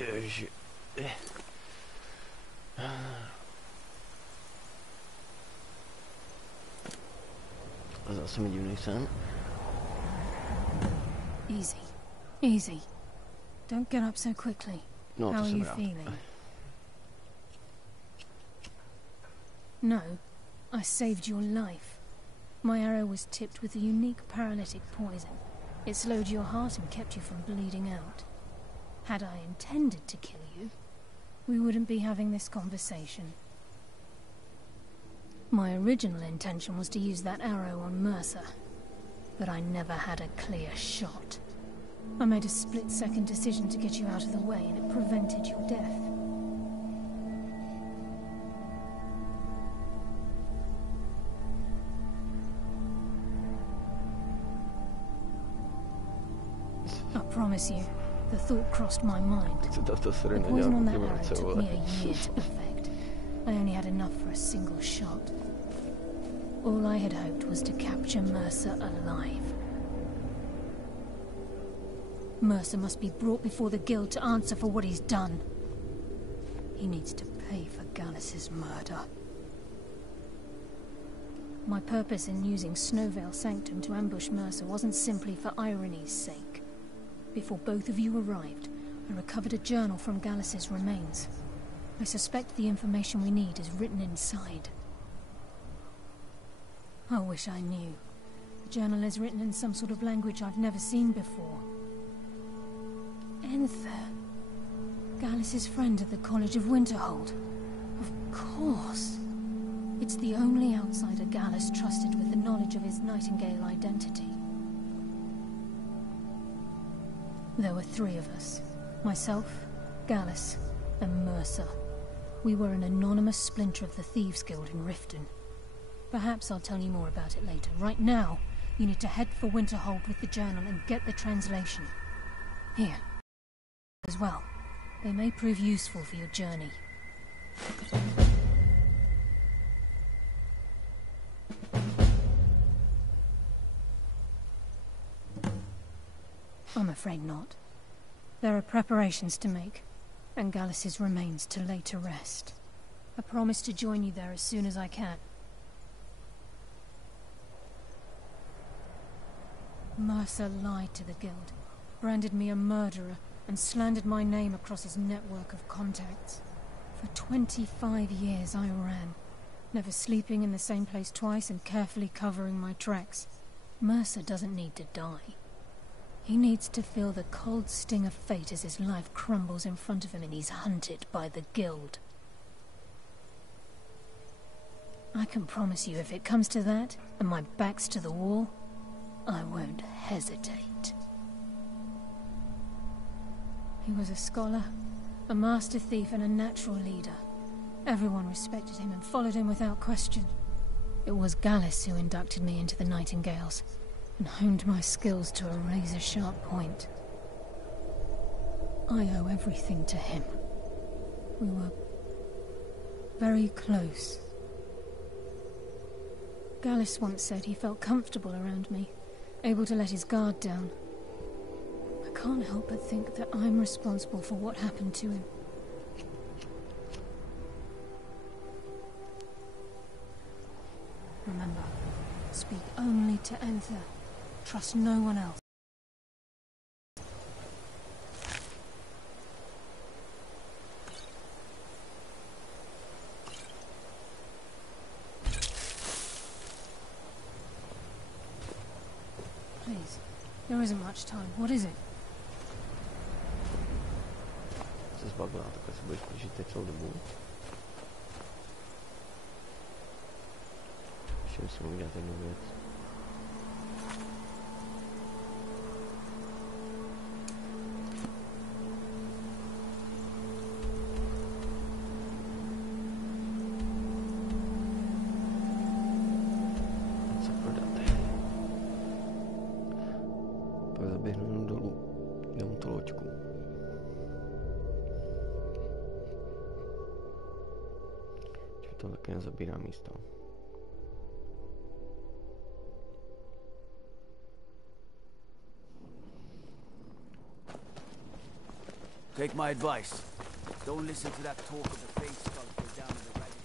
Ježi. A zase mi divný sen. Easy. Easy. Don't get up so quickly. No, How to are jsem you rád. feeling? No, I saved your life. My arrow was tipped with a unique paralytic poison. It slowed your heart and kept you from bleeding out. Had I intended to kill you, we wouldn't be having this conversation. My original intention was to use that arrow on Mercer, but I never had a clear shot. I made a split-second decision to get you out of the way, and it prevented your death. I promise you, the thought crossed my mind. The poison on that arrow took me a year to perfect. I only had enough for a single shot. All I had hoped was to capture Mercer alive. Mercer must be brought before the Guild to answer for what he's done. He needs to pay for Gallus's murder. My purpose in using Snowvale Sanctum to ambush Mercer wasn't simply for irony's sake. Before both of you arrived, I recovered a journal from Gallus's remains. I suspect the information we need is written inside. I wish I knew. The journal is written in some sort of language I've never seen before. Enther. Gallus's friend at the College of Winterhold. Of course. It's the only outsider Gallus trusted with the knowledge of his Nightingale identity. There were three of us. Myself, Gallus, and Mercer. We were an anonymous splinter of the Thieves' Guild in Riften. Perhaps I'll tell you more about it later. Right now, you need to head for Winterhold with the journal and get the translation. Here. As well. They may prove useful for your journey. I'm afraid not. There are preparations to make, and Gallus's remains to lay to rest. I promise to join you there as soon as I can. Mercer lied to the Guild, branded me a murderer, and slandered my name across his network of contacts. For 25 years I ran, never sleeping in the same place twice and carefully covering my tracks. Mercer doesn't need to die. He needs to feel the cold sting of fate as his life crumbles in front of him and he's hunted by the Guild. I can promise you, if it comes to that, and my back's to the wall, I won't hesitate. He was a scholar, a master thief, and a natural leader. Everyone respected him and followed him without question. It was Gallus who inducted me into the Nightingales, and honed my skills to a razor-sharp point. I owe everything to him. We were very close. Gallus once said he felt comfortable around me, able to let his guard down. I can't help but think that I'm responsible for what happened to him. Remember, speak only to Enther. Trust no one else. Please, there isn't much time. What is it? Se zbavila, takhle se budeš držet teď celou dobu. Ještě musím udělat jednu věc. Co prodat? Pak zaběhnu dolů, dám tu loďku. To také nezabírá místo. Take my advice. Don't listen to that talk of the face sculptor down in the ragged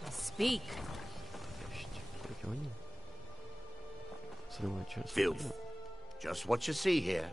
flat. Speak. Filth. Just what you see here.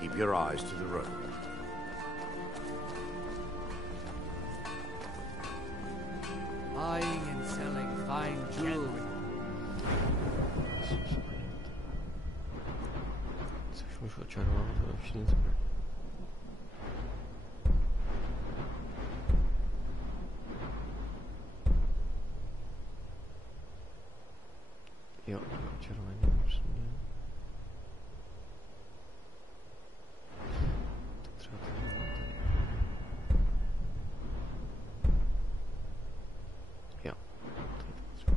Keep your eyes to the road. Buying and selling fine jewelry. Coś muszę oczarować, ale się nie zrobię. Jo, oczarowanie już nie. To trzeba to... Jo, tutaj to potrzeba.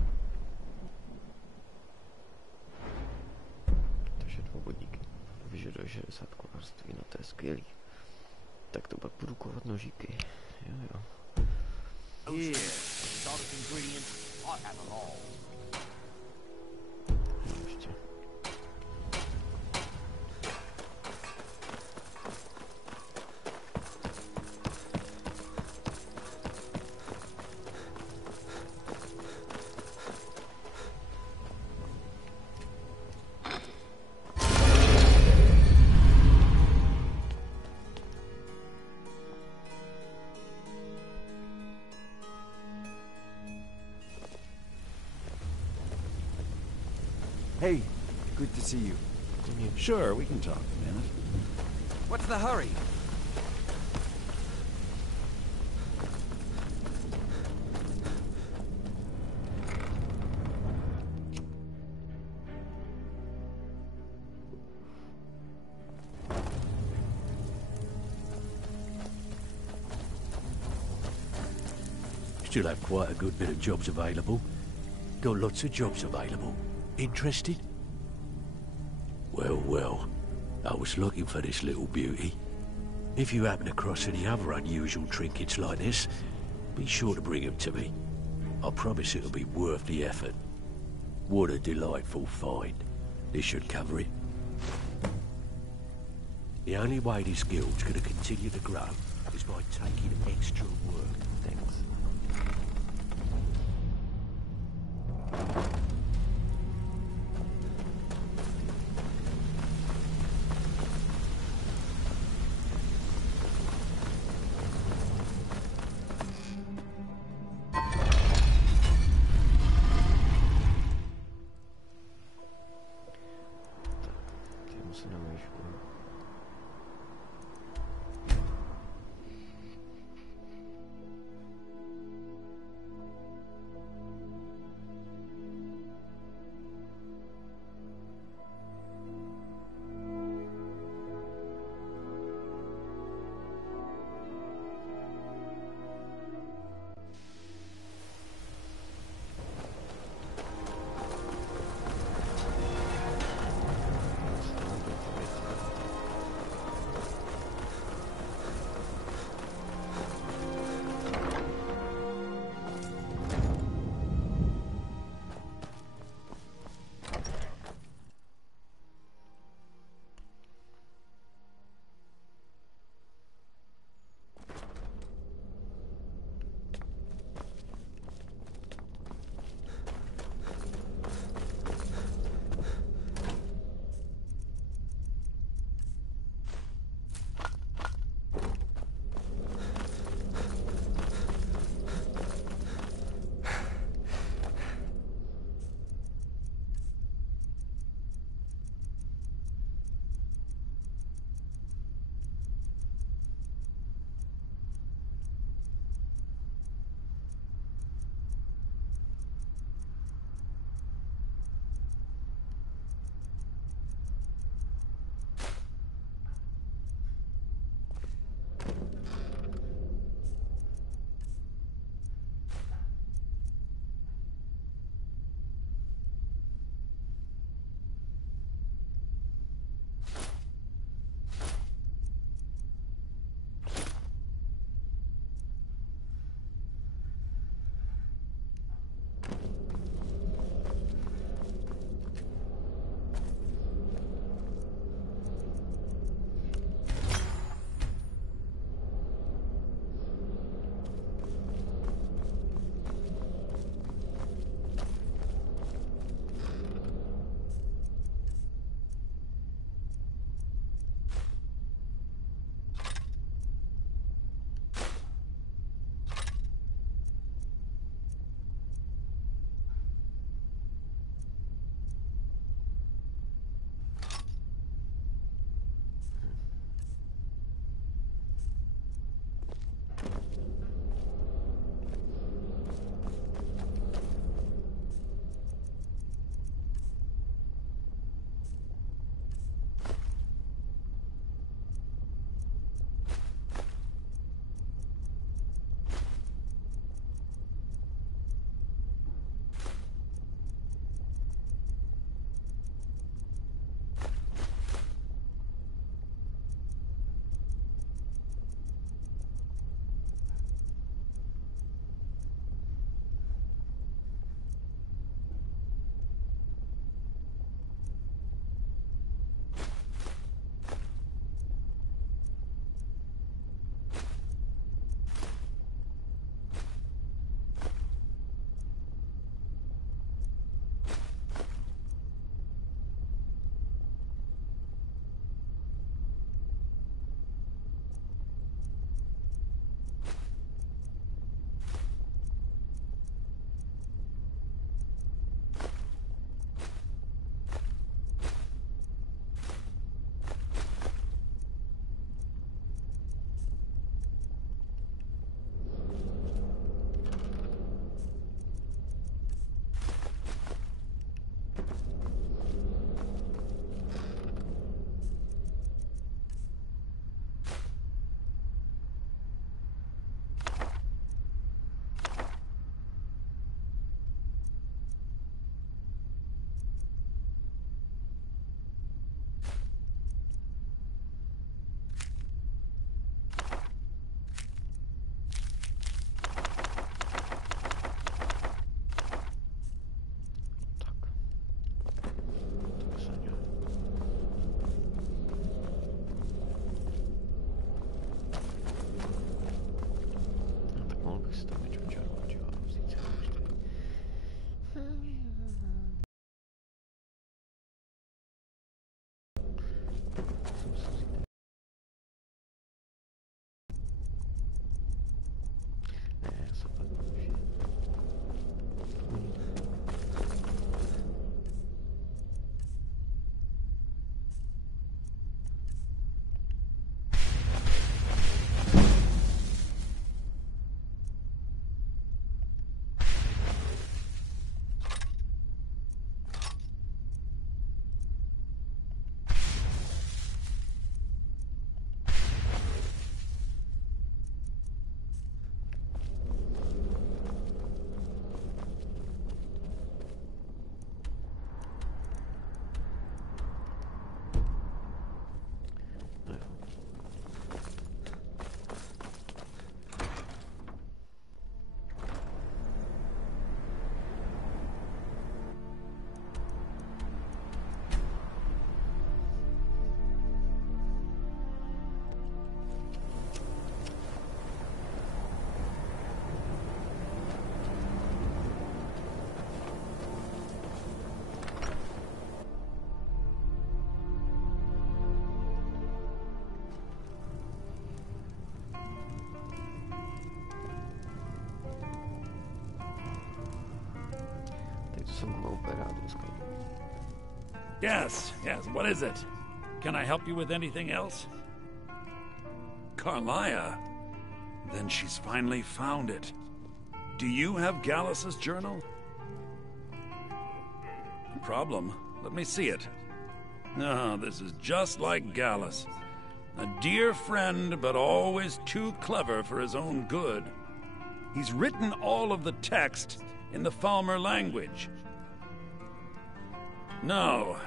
To się dwobodníky. Vyžaduje 60 kolarství na té skvělý. Tak to pak budu kovat nožíky. Jo, jo. Here, exotic ingredients, I have them all. No, ještě. Hey, good to see you. Sure, we can talk a minute. What's the hurry? Still have quite a good bit of jobs available. Got lots of jobs available. Interested? Well, well, I was looking for this little beauty. If you happen across any other unusual trinkets like this, be sure to bring them to me. I promise it'll be worth the effort. What a delightful find. This should cover it. The only way this guild's gonna continue to grow is by taking extra work. Thanks. Yes, what is it? Can I help you with anything else? Carlia? Then she's finally found it. Do you have Gallus's journal? No problem. Let me see it. No, this is just like Gallus. A dear friend, but always too clever for his own good. He's written all of the text in the Falmer language. No.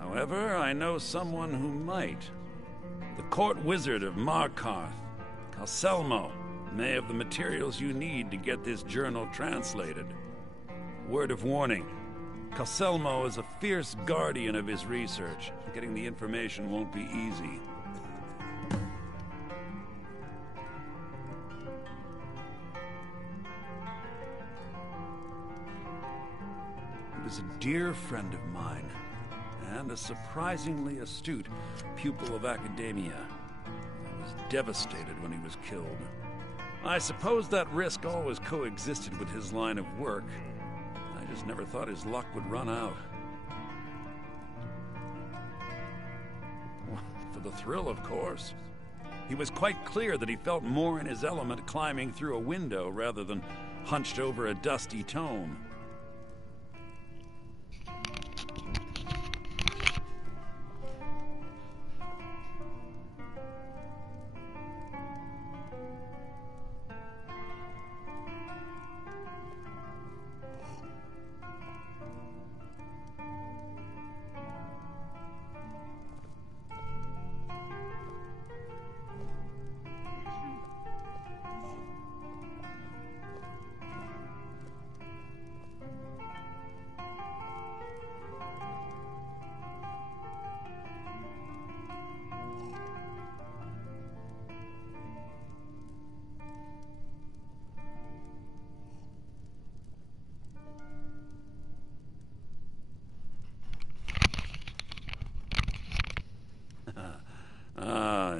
However, I know someone who might. The court wizard of Markarth, Calselmo, may have the materials you need to get this journal translated. Word of warning. Calselmo is a fierce guardian of his research. Getting the information won't be easy. He was a dear friend of mine, and a surprisingly astute pupil of academia. I was devastated when he was killed. I suppose that risk always coexisted with his line of work. I just never thought his luck would run out. Well, for the thrill, of course. He was quite clear that he felt more in his element climbing through a window rather than hunched over a dusty tome.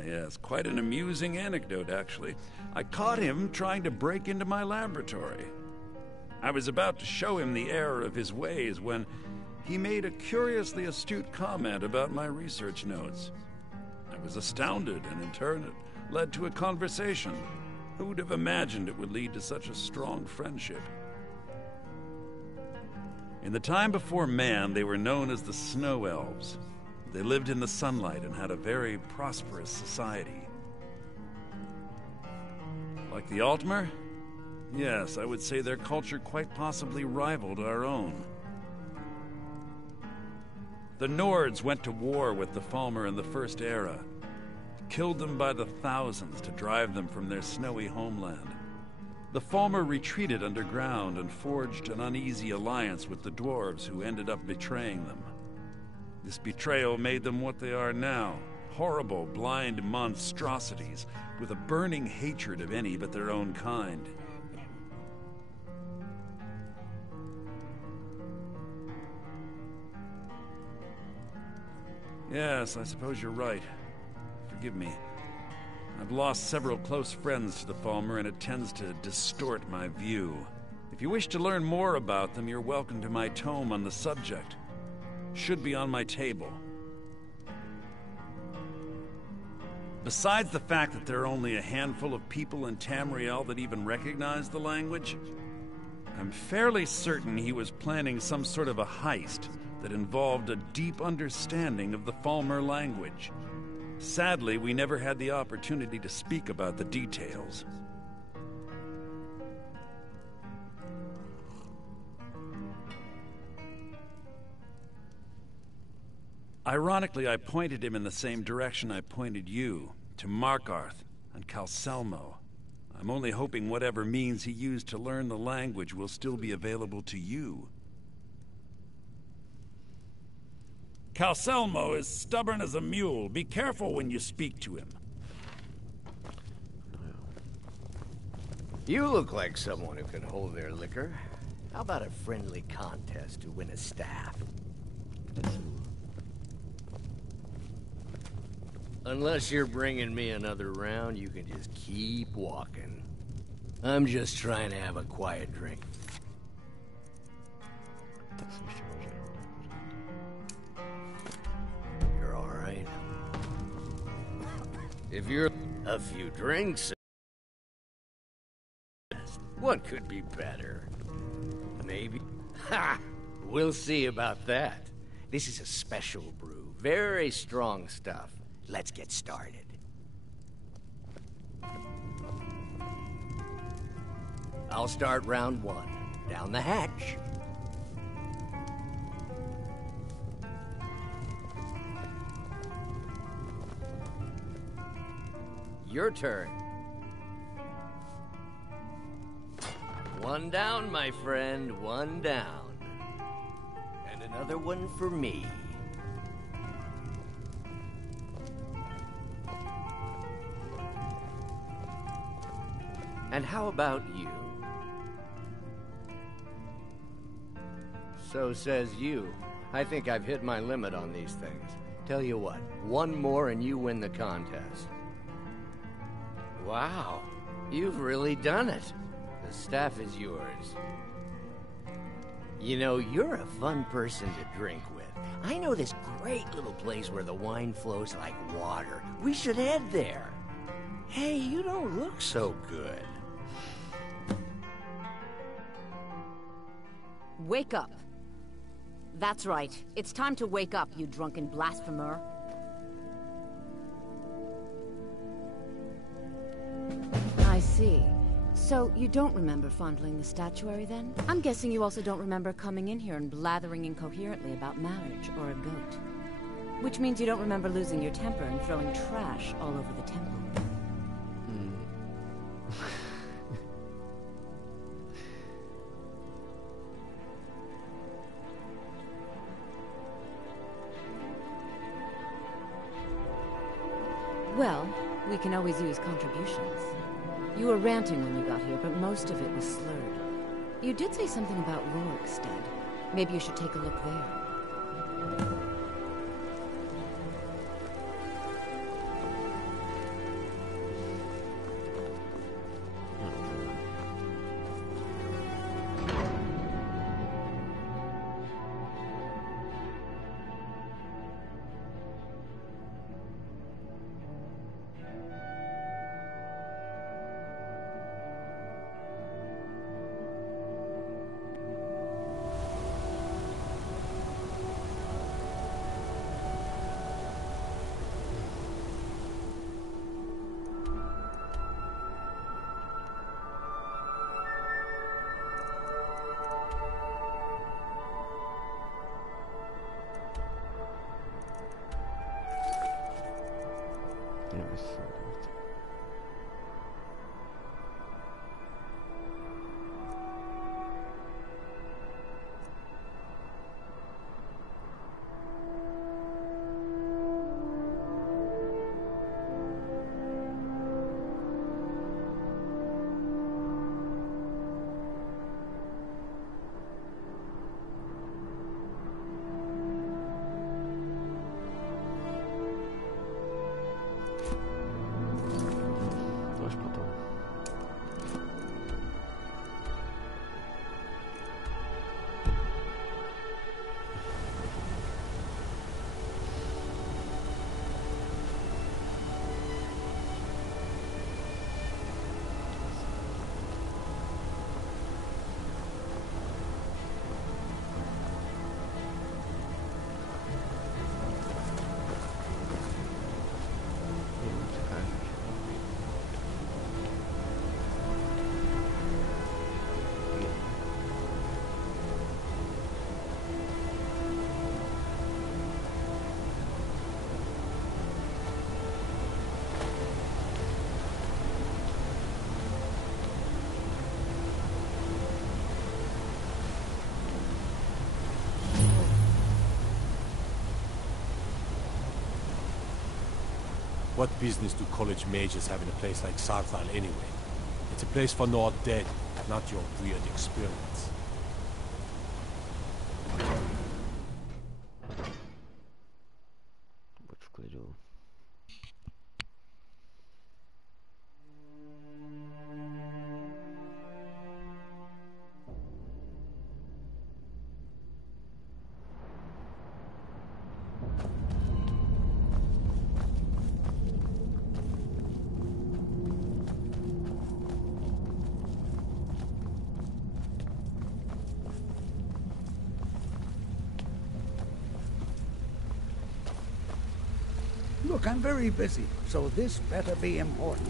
Yes, quite an amusing anecdote, actually. I caught him trying to break into my laboratory. I was about to show him the error of his ways when he made a curiously astute comment about my research notes. I was astounded, and in turn it led to a conversation. Who would have imagined it would lead to such a strong friendship? In the time before man, they were known as the Snow Elves. They lived in the sunlight and had a very prosperous society. Like the Altmer? Yes, I would say their culture quite possibly rivaled our own. The Nords went to war with the Falmer in the First Era, killed them by the thousands to drive them from their snowy homeland. The Falmer retreated underground and forged an uneasy alliance with the dwarves, who ended up betraying them. This betrayal made them what they are now, horrible, blind monstrosities with a burning hatred of any but their own kind. Yes, I suppose you're right. Forgive me. I've lost several close friends to the Falmer, and it tends to distort my view. If you wish to learn more about them, you're welcome to my tome on the subject. Should be on my table. Besides the fact that there are only a handful of people in Tamriel that even recognize the language, I'm fairly certain he was planning some sort of a heist that involved a deep understanding of the Falmer language. Sadly, we never had the opportunity to speak about the details. Ironically, I pointed him in the same direction I pointed you, to Markarth and Calselmo. I'm only hoping whatever means he used to learn the language will still be available to you. Calselmo is stubborn as a mule. Be careful when you speak to him. You look like someone who can hold their liquor. How about a friendly contest to win a staff? Unless you're bringing me another round, you can just keep walking. I'm just trying to have a quiet drink. If you're a few drinks, what could be better? Maybe. Ha! We'll see about that. This is a special brew. Very strong stuff. Let's get started. I'll start round one. Down the hatch. Your turn. One down, my friend. One down. And another one for me. And how about you? So says you. I think I've hit my limit on these things. Tell you what, one more and you win the contest. Wow, you've really done it. The staff is yours. You know, you're a fun person to drink with. I know this great little place where the wine flows like water. We should head there. Hey, you don't look so good. Wake up. That's right. It's time to wake up, you drunken blasphemer. I see. So, you don't remember fondling the statuary, then? I'm guessing you also don't remember coming in here and blathering incoherently about marriage or a goat. Which means you don't remember losing your temper and throwing trash all over the temple. Well, we can always use contributions. You were ranting when you got here, but most of it was slurred. You did say something about Rorikstead. Maybe you should take a look there. What business do college mages have in a place like Sarthal anyway? It's a place for not dead, not your weird experiments. Buď v klidu. Look, I'm very busy, so this better be important.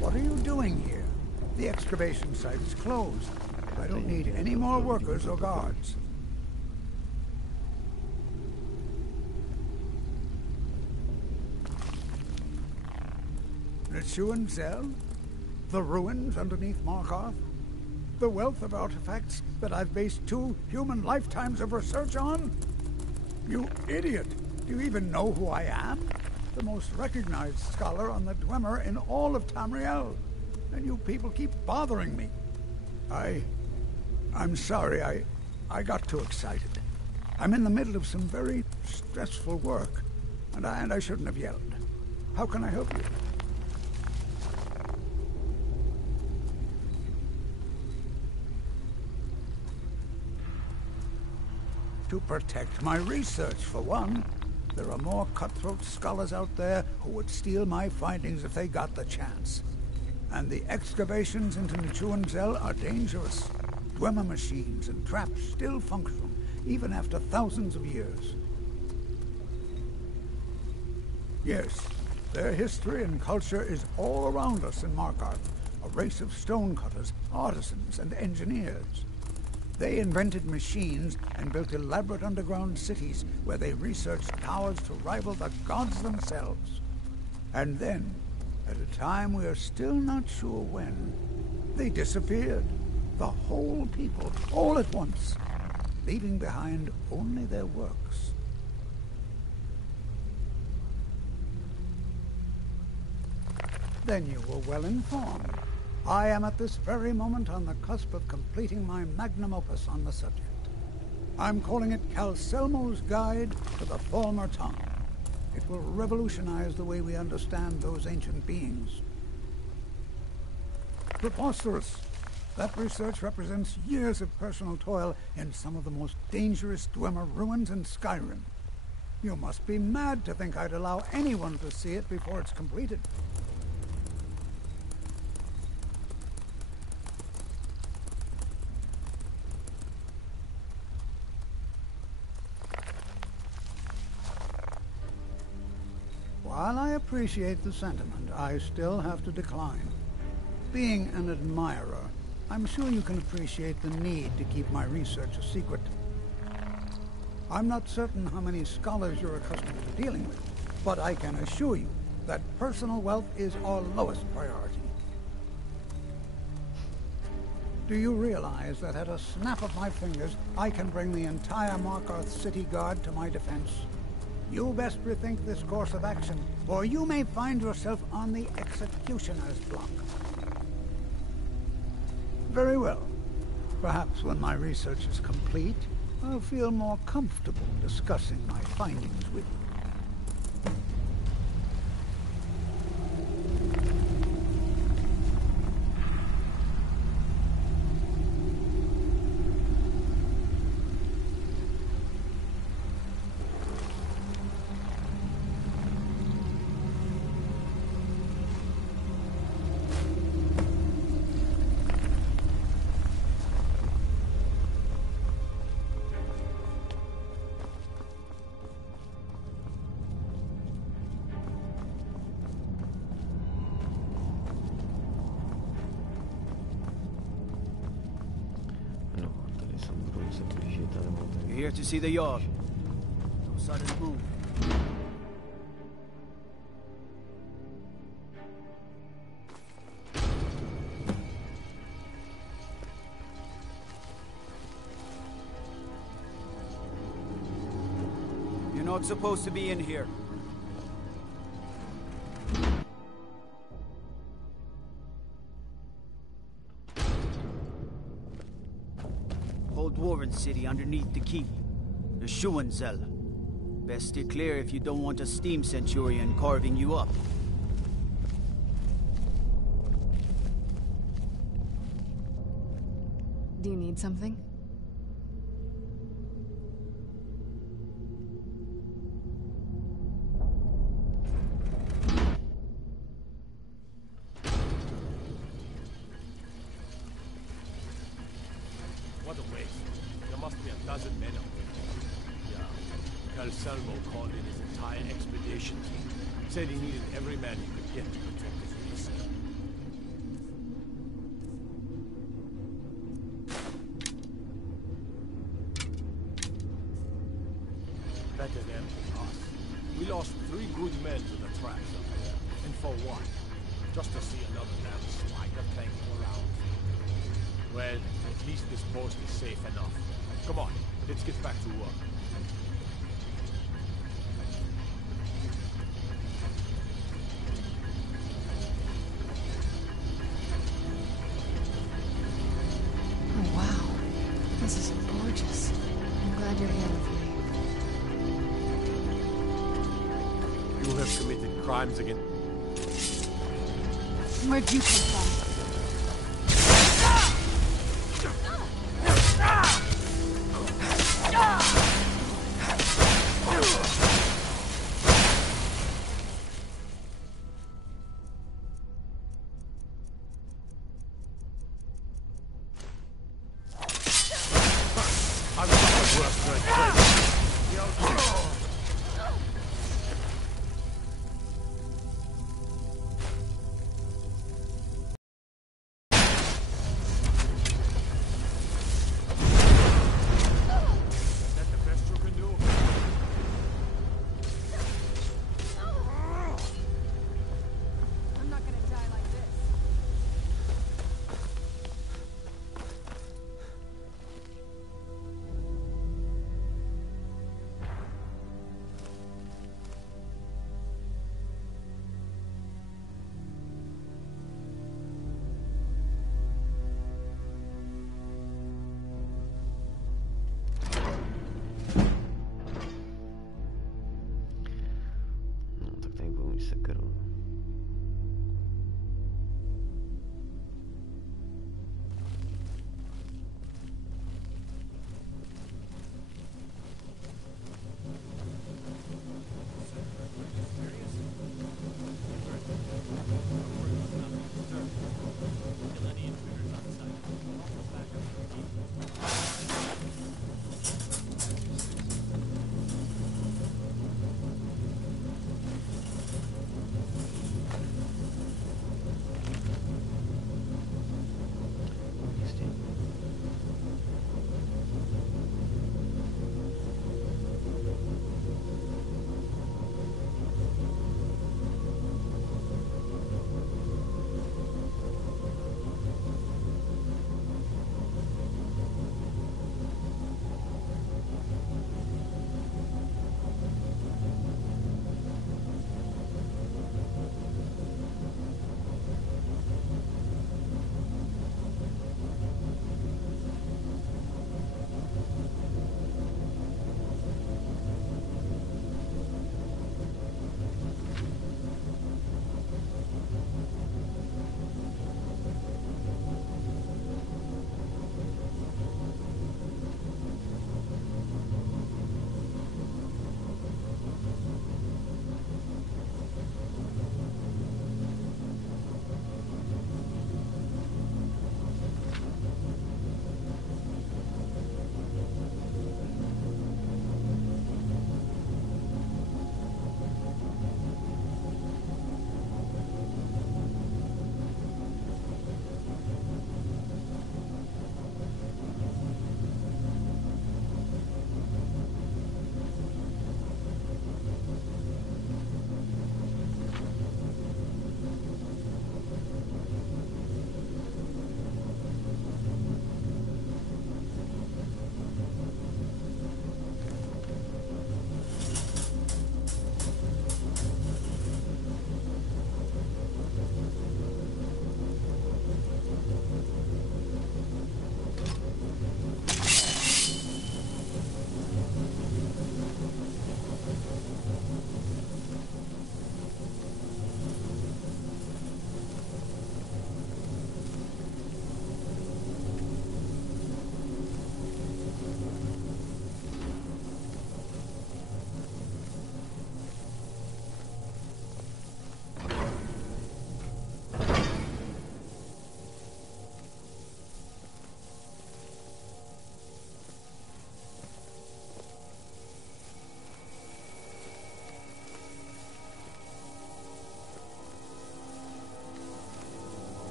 What are you doing here? The excavation site is closed. I don't need any more workers or guards. Zell? The ruins underneath Markarth? The wealth of artifacts that I've based 2 human lifetimes of research on? You idiot! Do you even know who I am? The most recognized scholar on the Dwemer in all of Tamriel. And you people keep bothering me. I'm sorry, I got too excited. I'm in the middle of some very stressful work, and I shouldn't have yelled. How can I help you? To protect my research, for one. There are more cutthroat scholars out there who would steal my findings if they got the chance. And the excavations into Zell are dangerous. Dwemer machines and traps still function, even after thousands of years. Yes, their history and culture is all around us in Markarth, a race of stonecutters, artisans, and engineers. They invented machines and built elaborate underground cities where they researched powers to rival the gods themselves. And then, at a time we are still not sure when, they disappeared. The whole people, all at once, leaving behind only their works. Then you were well informed. I am at this very moment on the cusp of completing my magnum opus on the subject. I'm calling it Calcelmo's Guide to the Falmer Tongue. It will revolutionize the way we understand those ancient beings. Preposterous! That research represents years of personal toil in some of the most dangerous Dwemer ruins in Skyrim. You must be mad to think I'd allow anyone to see it before it's completed. While I appreciate the sentiment, I still have to decline. Being an admirer, I'm sure you can appreciate the need to keep my research a secret. I'm not certain how many scholars you're accustomed to dealing with, but I can assure you that personal wealth is our lowest priority. Do you realize that at a snap of my fingers, I can bring the entire Markarth City Guard to my defense? You best rethink this course of action, or you may find yourself on the executioner's block. Very well. Perhaps when my research is complete, I'll feel more comfortable discussing my findings with you. You're here to see the yard. No sudden move. You're not supposed to be in here. Dwarven city underneath the keep. The Zell. Best steer clear if you don't want a steam centurion carving you up. Do you need something? What a waste. There must be a dozen men up there. Yeah. Calcelmo called in his entire expedition conditions. Said he needed every man he could get to protect his race. Better them than us. We lost 3 good men to the traps up there. And for what? Just to see another damn spider playing around. Well, at least this post is safe enough. Come on, let's get back to work. Oh, wow. This is gorgeous. I'm glad you're here with me. You have committed crimes against... Where'd you come from?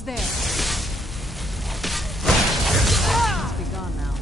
Who's there? Must be gone now.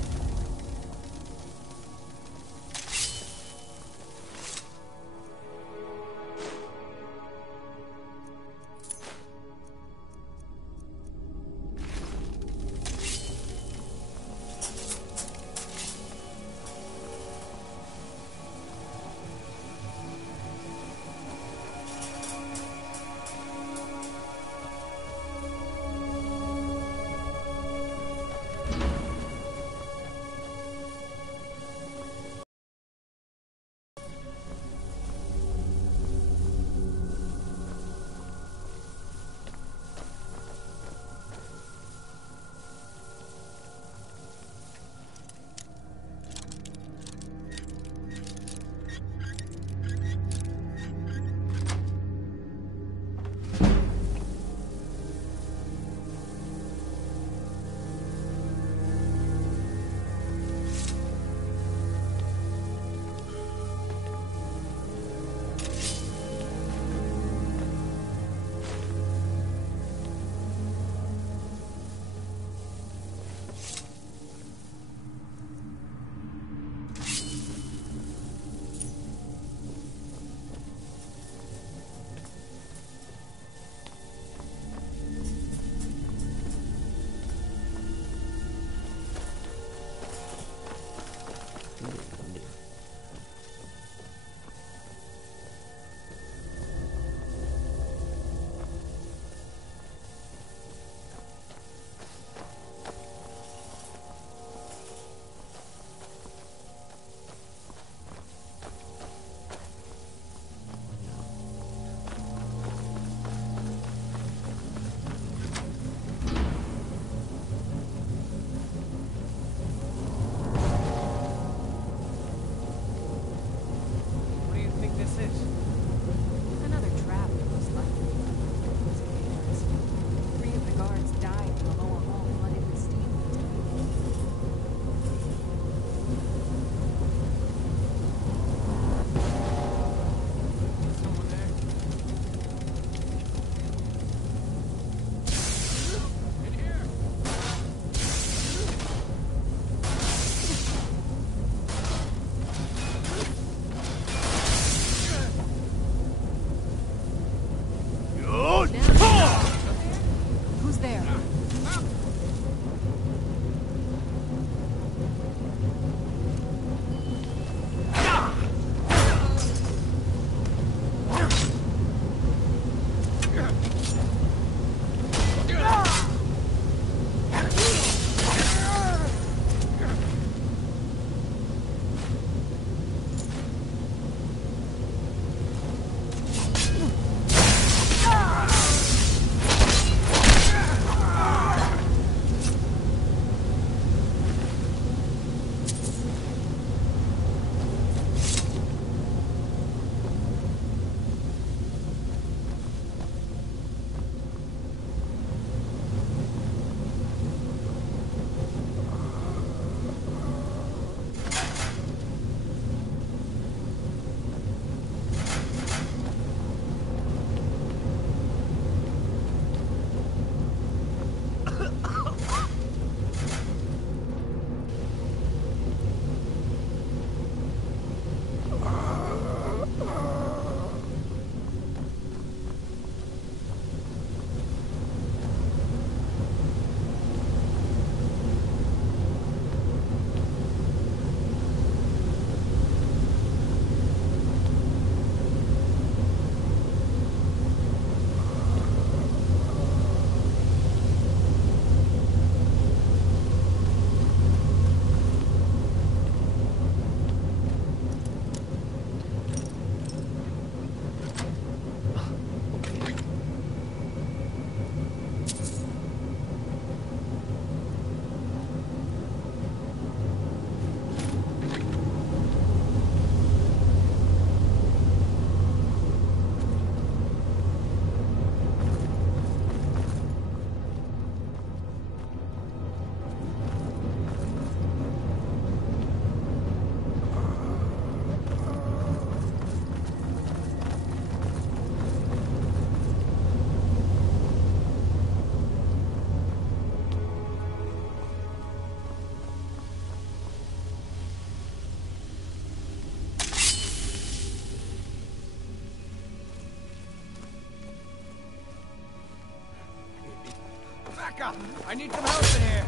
Micah! I need some help in here!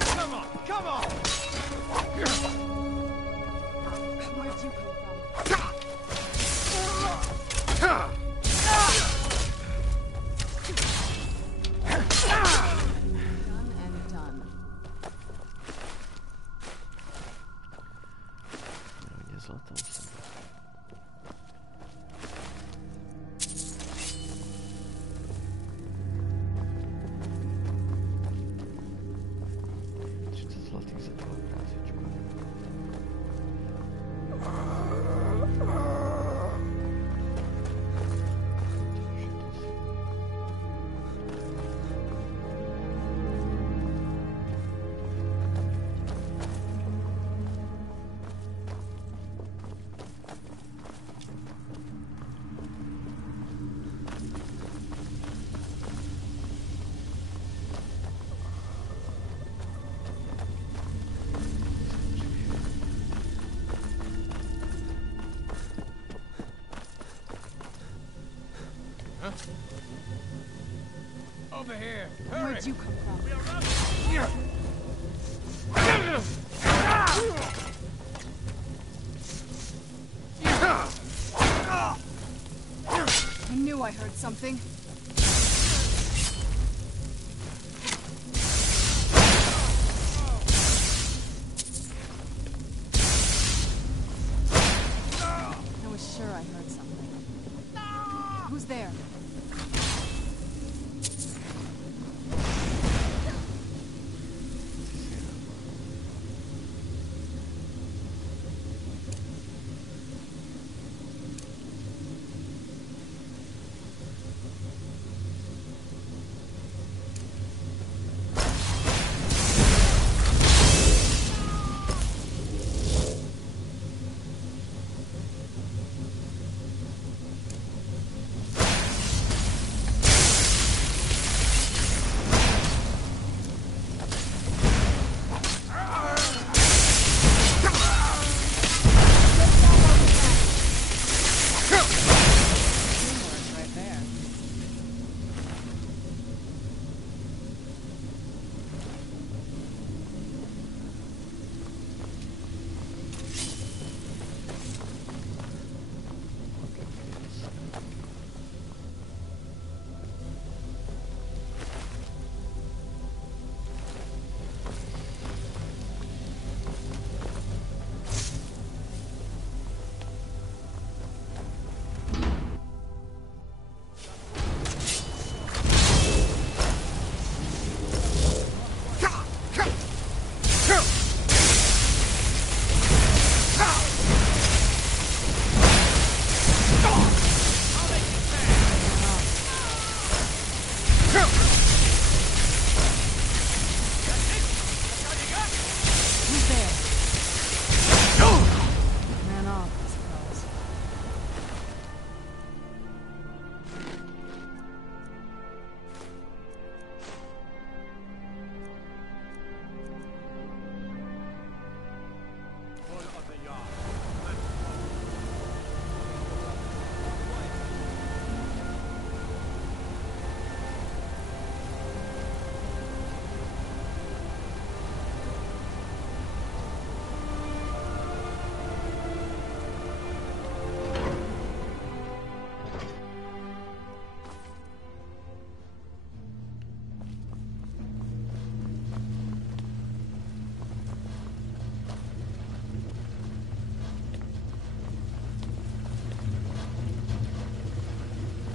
Come on! Come on! Where'd you come Done and done. Nie złotą sobie. Złotych za to obrazić. Over here! Hurry! Where'd you come from? We are running! I knew I heard something. I was sure I heard something. Who's there?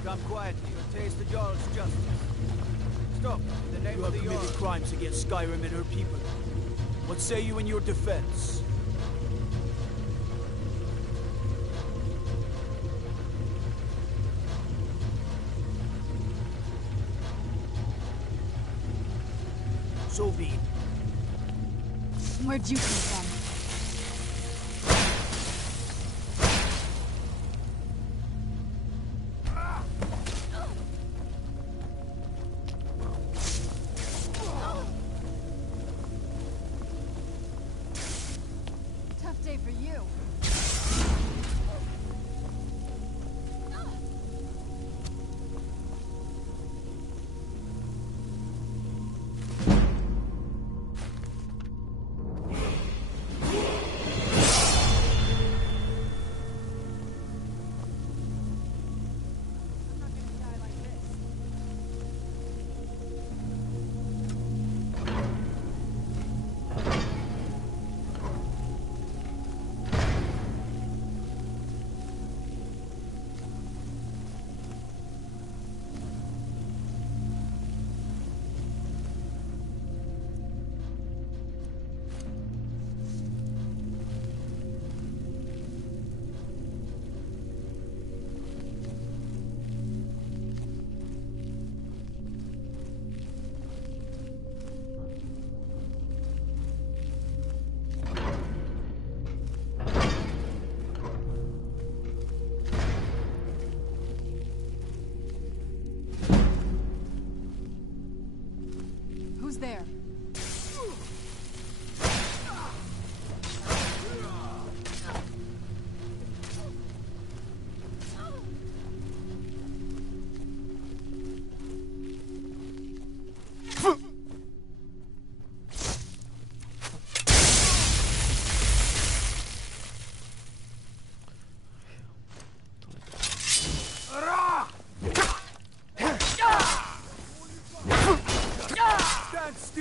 Come quietly or taste the Jarl's justice. Stop, in the name You of have the committed Jarl. crimes against Skyrim and her people. What say you in your defense? So be it. Where'd you come from? Tough day for you.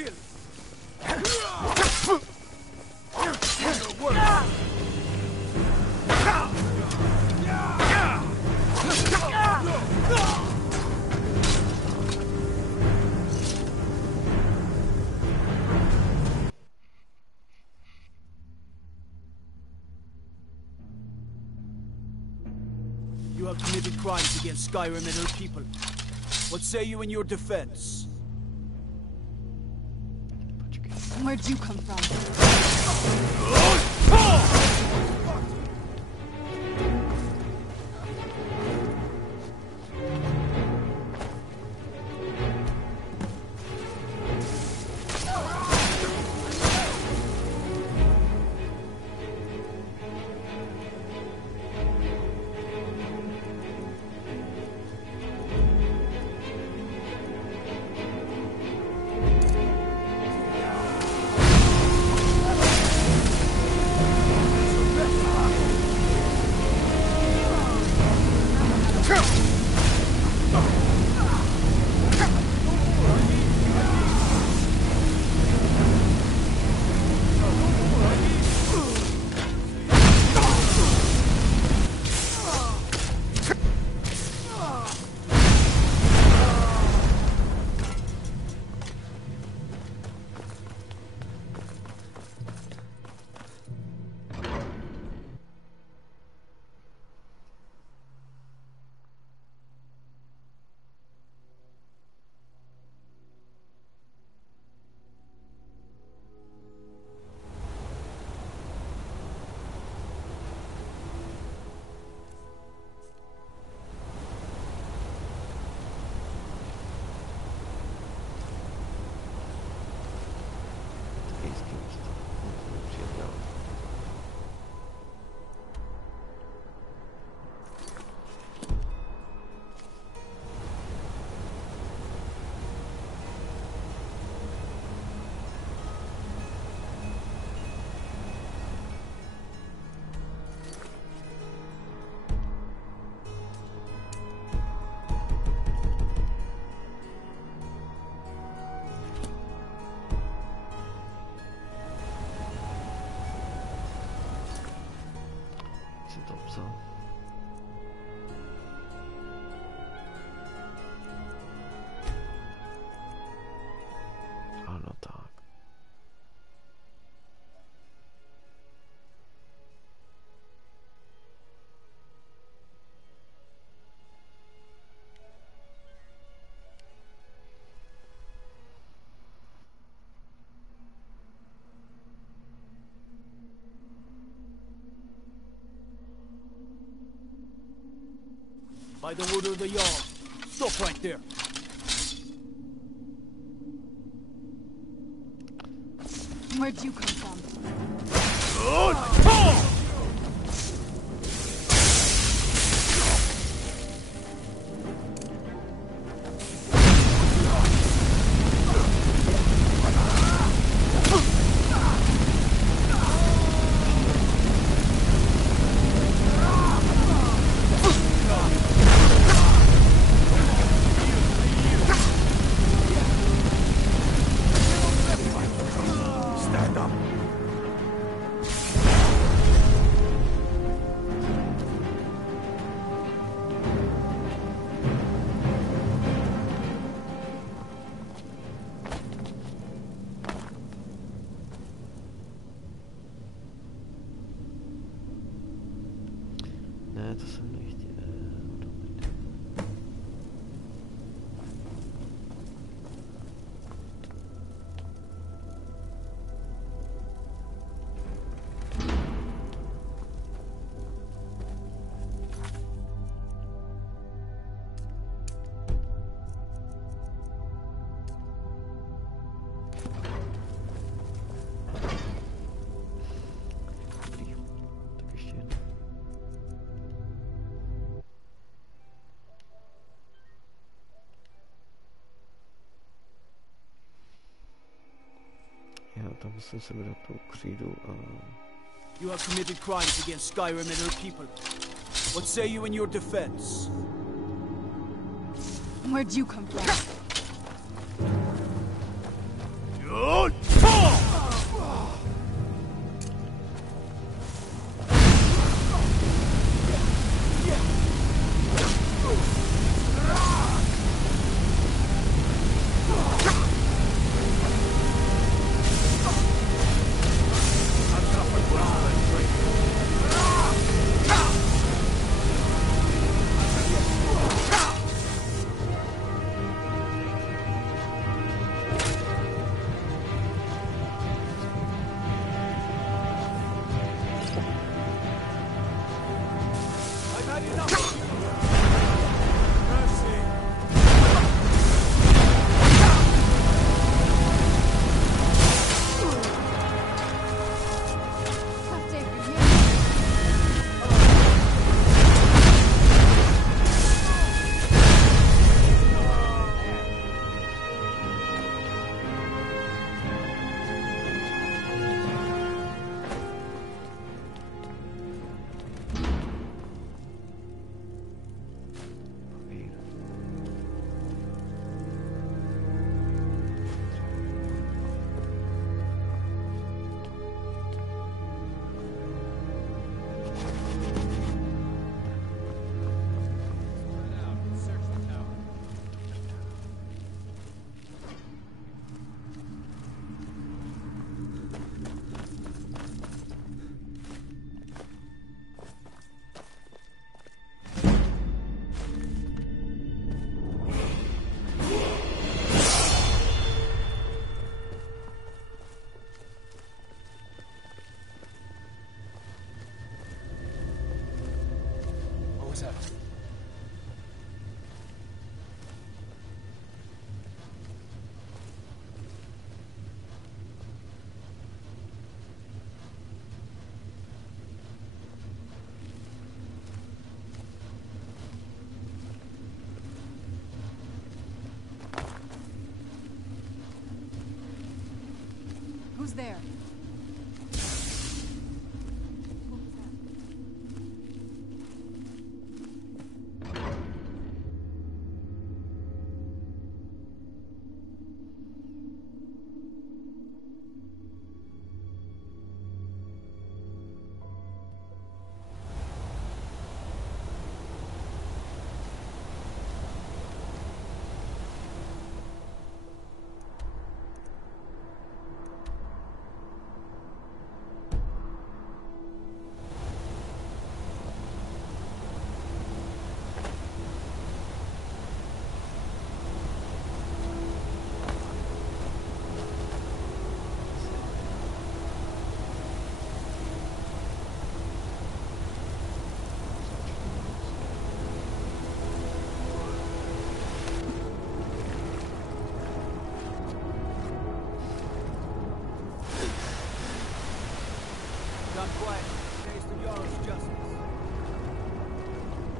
kill. You have committed crimes against Skyrim and her people. What say you in your defense? Where'd you come from? Ano tak. By the order of the Jarl. Stop right there. Where'd you come from? Ne, to jsem nechtěl. Já tam musím sebrat tu křídu a... You have committed crimes against Skyrim and her people. What say you in your defense? Where'd you come from? Who's there?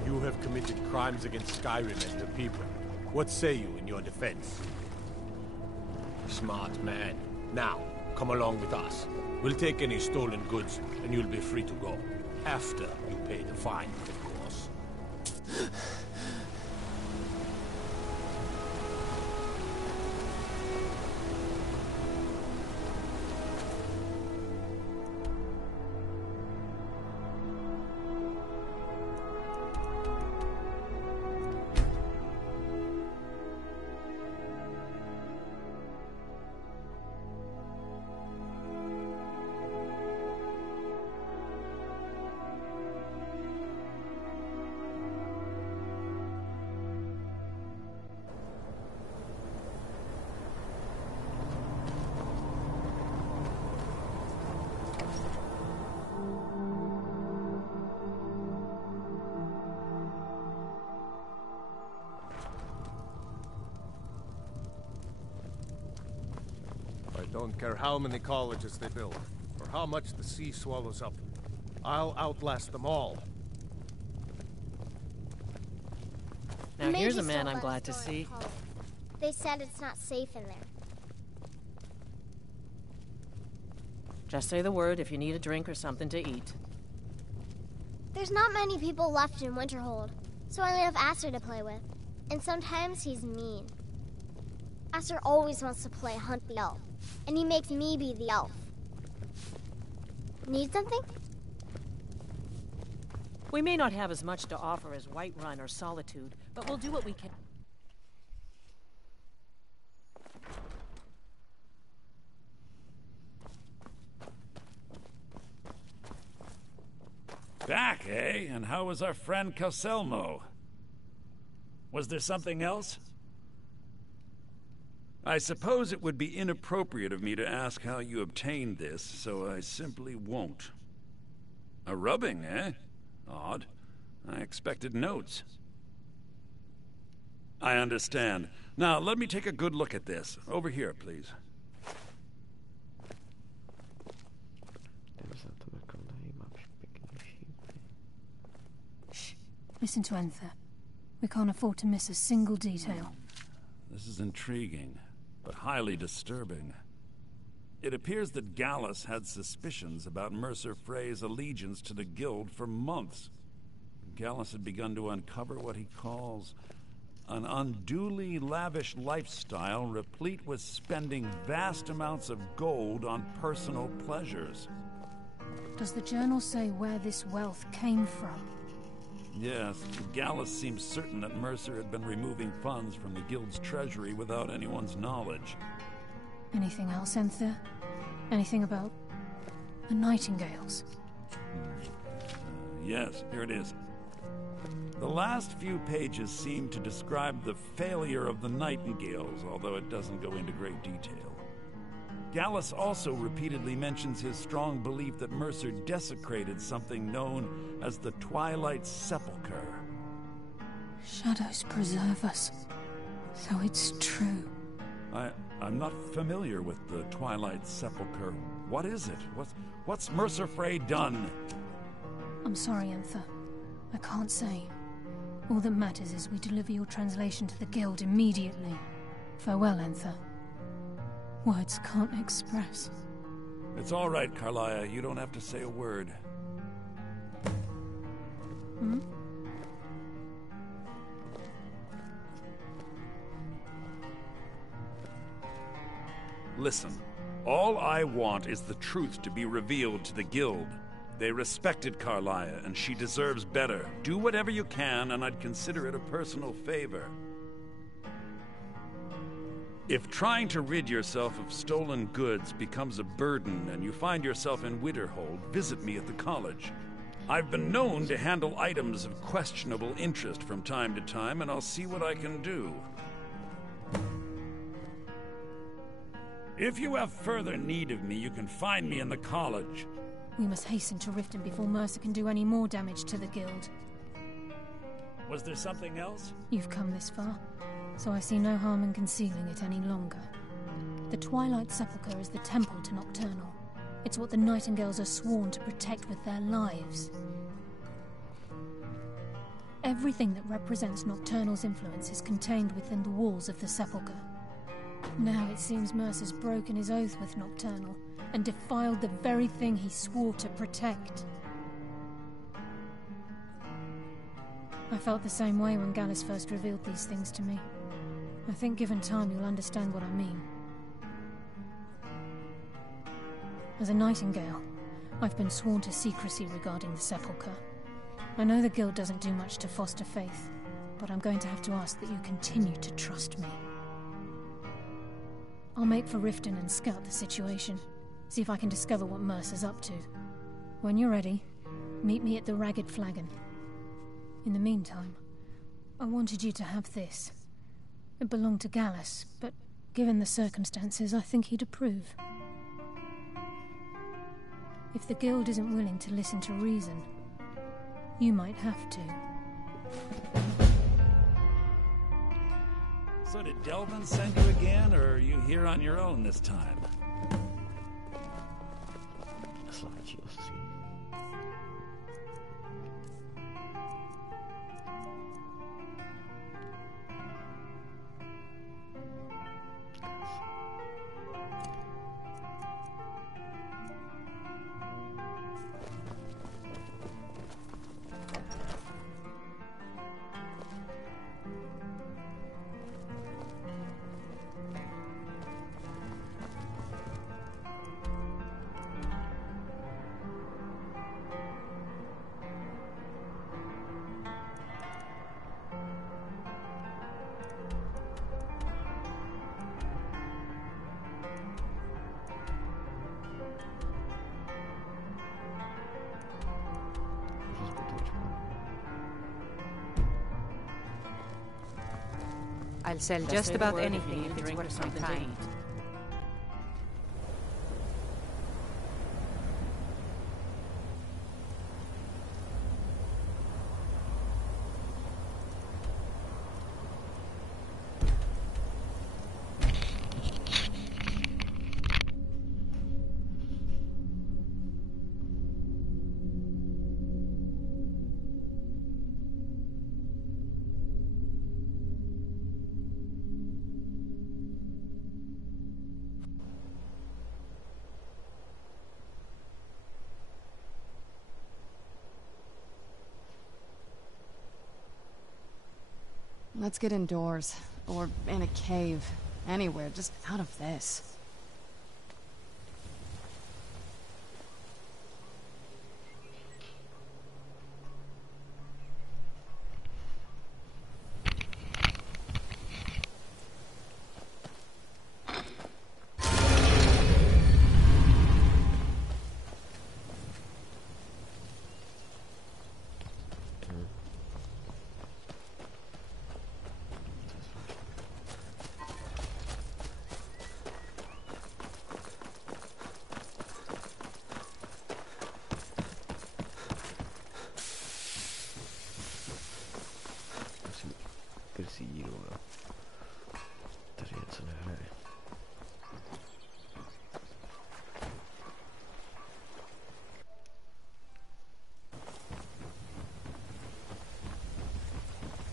You have committed crimes against Skyrim and her people. What say you in your defense? Smart man. Now, come along with us. We'll take any stolen goods, and you'll be free to go. After you pay the fine, of course. I don't care how many colleges they build, or how much the sea swallows up. I'll outlast them all. Now here's a man I'm glad to see. They said it's not safe in there. Just say the word if you need a drink or something to eat. There's not many people left in Winterhold, so I only have Aster to play with. And sometimes he's mean. Master always wants to play hunt the elf, and he makes me be the elf. Need something? We may not have as much to offer as Whiterun or Solitude, but we'll do what we can. Back, eh? And how was our friend Calselmo? Was there something else? I suppose it would be inappropriate of me to ask how you obtained this, so I simply won't. A rubbing, eh? Odd. I expected notes. I understand. Now, let me take a good look at this. Over here, please. Shh. Listen to Enther. We can't afford to miss a single detail. This is intriguing, but highly disturbing. It appears that Gallus had suspicions about Mercer Frey's allegiance to the Guild for months. Gallus had begun to uncover what he calls an unduly lavish lifestyle replete with spending vast amounts of gold on personal pleasures. Does the journal say where this wealth came from? Yes, Gallus seems certain that Mercer had been removing funds from the Guild's treasury without anyone's knowledge. Anything else, Enther? Anything about the Nightingales? Yes, here it is. The last few pages seem to describe the failure of the Nightingales, although it doesn't go into great detail. Gallus also repeatedly mentions his strong belief that Mercer desecrated something known as the Twilight Sepulchre. Shadows preserve us. So it's true. I'm not familiar with the Twilight Sepulchre. What is it? What's Mercer Frey done? I'm sorry, Enther. I can't say. All that matters is we deliver your translation to the Guild immediately. Farewell, Enther. Words can't express. It's all right, Carlia. You don't have to say a word. Hmm? Listen, all I want is the truth to be revealed to the Guild. They respected Carlia, and she deserves better. Do whatever you can, and I'd consider it a personal favor. If trying to rid yourself of stolen goods becomes a burden and you find yourself in Winterhold, visit me at the college. I've been known to handle items of questionable interest from time to time, and I'll see what I can do. If you have further need of me, you can find me in the college. We must hasten to Riften before Mercer can do any more damage to the Guild. Was there something else? You've come this far, so I see no harm in concealing it any longer. The Twilight Sepulchre is the temple to Nocturnal. It's what the Nightingales are sworn to protect with their lives. Everything that represents Nocturnal's influence is contained within the walls of the Sepulchre. Now it seems Mercer's broken his oath with Nocturnal and defiled the very thing he swore to protect. I felt the same way when Gallus first revealed these things to me. I think given time you'll understand what I mean. As a Nightingale, I've been sworn to secrecy regarding the Sepulchre. I know the Guild doesn't do much to foster faith, but I'm going to have to ask that you continue to trust me. I'll make for Riften and scout the situation, see if I can discover what Mercer's up to. When you're ready, meet me at the Ragged Flagon. In the meantime, I wanted you to have this. It belonged to Gallus, but given the circumstances, I think he'd approve. If the Guild isn't willing to listen to reason, you might have to. So did Delvin send you again, or are you here on your own this time? I'll sell Just just say the about word if you anything need a if it's drink or worth my something to time. eat. Let's get indoors. Or in a cave. Anywhere, just out of this. Tady něco nehraje.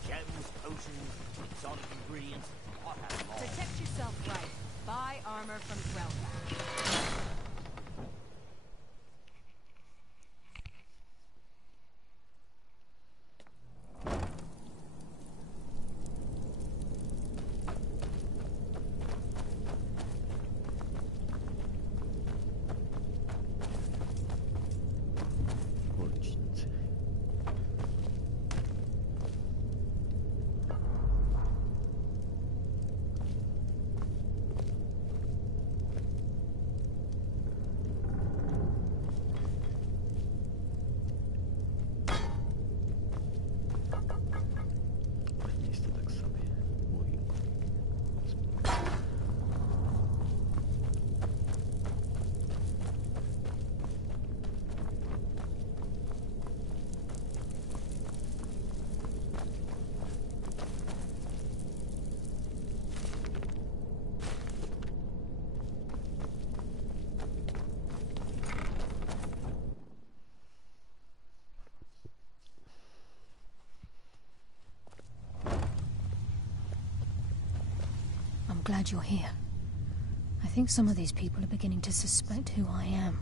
Gems, potions, exotic ingredients. I have them all. Protect yourself right. Buy armor from Grelback. I'm glad you're here. I think some of these people are beginning to suspect who I am.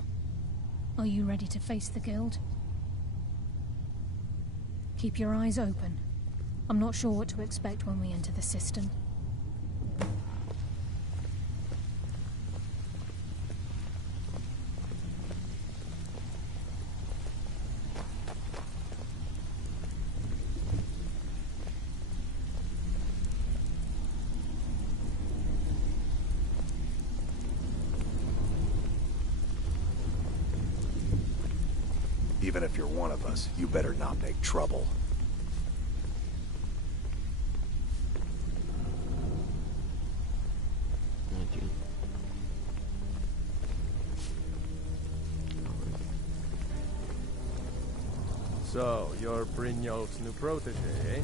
Are you ready to face the guild? Keep your eyes open. I'm not sure what to expect when we enter the system. Even if you're one of us, you better not make trouble. So, you're Brynjolf's new protege, eh?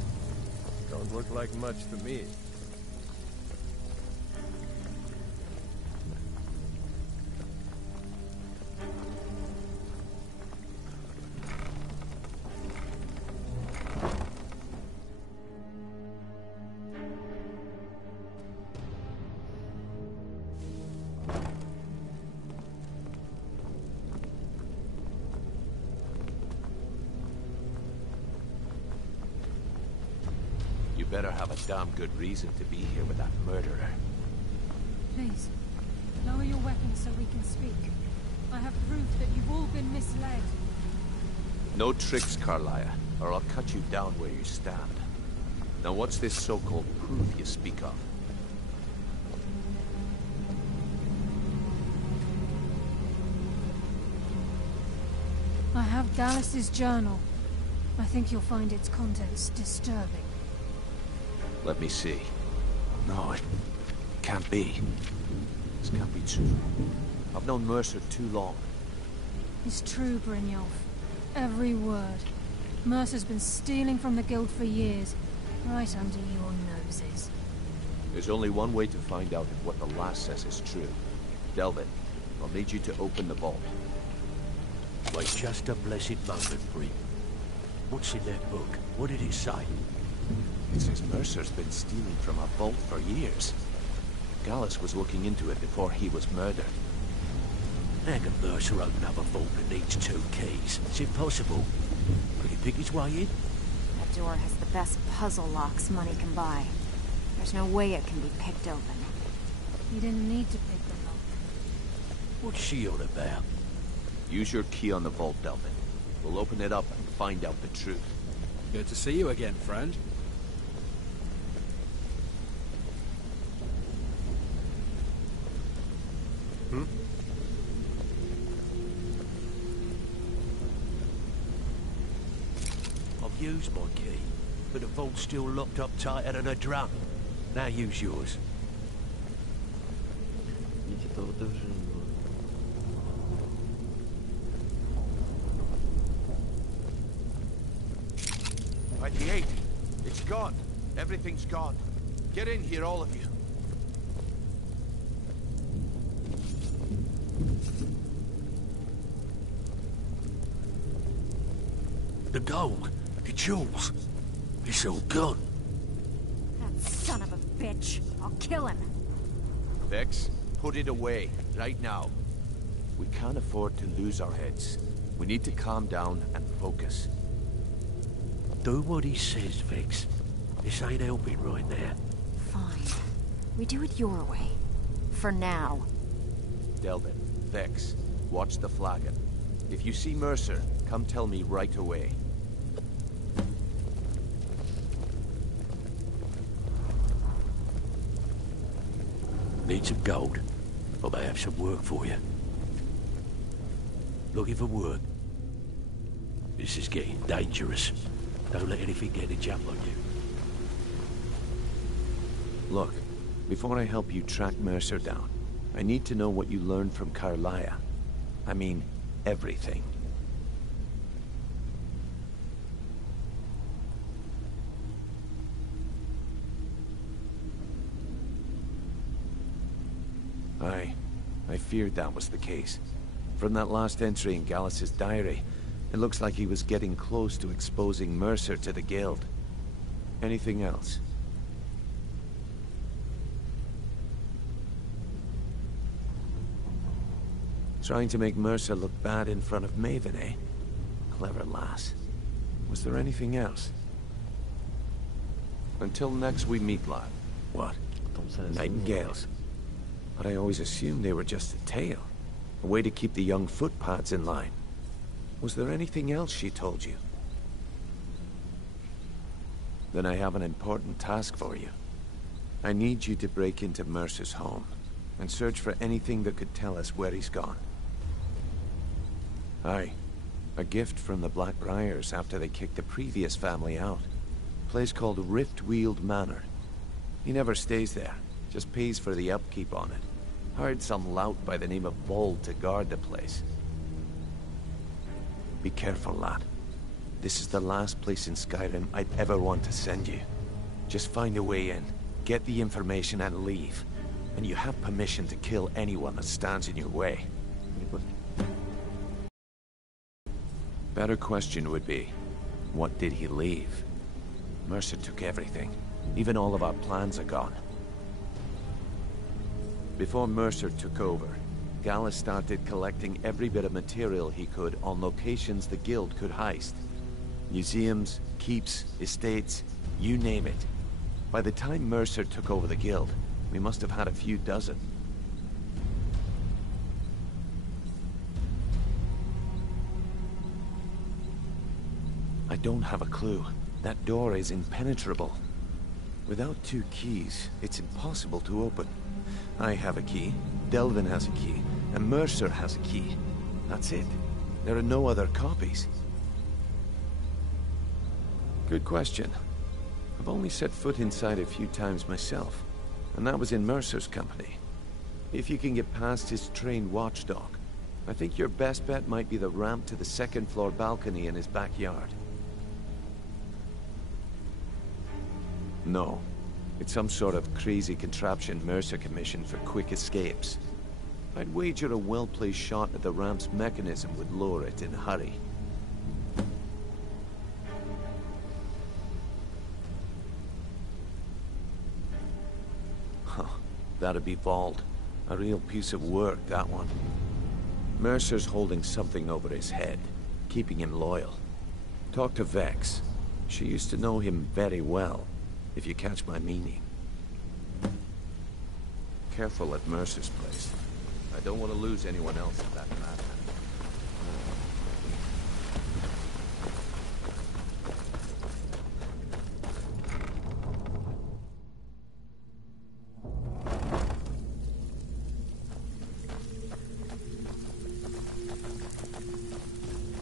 Don't look like much to me. Better have a damn good reason to be here with that murderer. Please, lower your weapons so we can speak. I have proof that you've all been misled. No tricks, Carlia, or I'll cut you down where you stand. Now what's this so-called proof you speak of? I have Dallas's journal. I think you'll find its contents disturbing. Let me see. No, it can't be. This can't be true. I've known Mercer too long. It's true, Brynjolf. Every word. Mercer's been stealing from the guild for years, right under your noses. There's only one way to find out if what the lass says is true. Delvin, I'll need you to open the vault. Wait just a blessed moment, Bryn. What's in that book? What did it say? It says Mercer's been stealing from a vault for years. Gallus was looking into it before he was murdered. How can Mercer open up a vault that needs 2 keys? It's impossible. Could he pick his way in? That door has the best puzzle locks money can buy. There's no way it can be picked open. You didn't need to pick the lock. What's she on about? Use your key on the vault, Delvin. We'll open it up and find out the truth. Good to see you again, friend. I've used my key, but the vault's still locked up tighter than a drum. Now use yours. Vidíte to otevřené. 98. It's gone. Everything's gone. Get in here, all of you. The gold, the jewels, it's all gone. That son of a bitch. I'll kill him. Vex, put it away, right now. We can't afford to lose our heads. We need to calm down and focus. Do what he says, Vex. This ain't helping right now. Fine. We do it your way. For now. Delvin, Vex, watch the flagon. If you see Mercer, come tell me right away. Need some gold? I may have some work for you. Looking for work? This is getting dangerous. Don't let anything get a jump on you. Look, before I help you track Mercer down, I need to know what you learned from Carlia. I mean, everything. I feared that was the case. From that last entry in Gallus's diary, it looks like he was getting close to exposing Mercer to the guild. Anything else? Trying to make Mercer look bad in front of Maven, eh? Clever lass. Was there anything else? Until next we meet, lad. What? Nightingales. But I always assumed they were just a tale. A way to keep the young footpads in line. Was there anything else she told you? Then I have an important task for you. I need you to break into Mercer's home and search for anything that could tell us where he's gone. Aye. A gift from the Blackbriars after they kicked the previous family out. A place called Riftweald Manor. He never stays there, just pays for the upkeep on it. Hired some lout by the name of Vold to guard the place. Be careful, lad. This is the last place in Skyrim I'd ever want to send you. Just find a way in, get the information and leave. And you have permission to kill anyone that stands in your way. Better question would be, what did he leave? Mercer took everything. Even all of our plans are gone. Before Mercer took over, Gallus started collecting every bit of material he could on locations the guild could heist. Museums, keeps, estates, you name it. By the time Mercer took over the guild, we must have had a few dozen. I don't have a clue. That door is impenetrable. Without 2 keys, it's impossible to open. I have a key, Delvin has a key, and Mercer has a key. That's it. There are no other copies. Good question. I've only set foot inside a few times myself. And that was in Mercer's company. If you can get past his trained watchdog, I think your best bet might be the ramp to the second-floor balcony in his backyard. No. It's some sort of crazy contraption Mercer commissioned for quick escapes. I'd wager a well-placed shot at the ramp's mechanism would lower it in a hurry. Huh. That'd be Vald. A real piece of work, that one. Mercer's holding something over his head, keeping him loyal. Talk to Vex. She used to know him very well, if you catch my meaning. Careful at Mercer's place. I don't want to lose anyone else at that matter.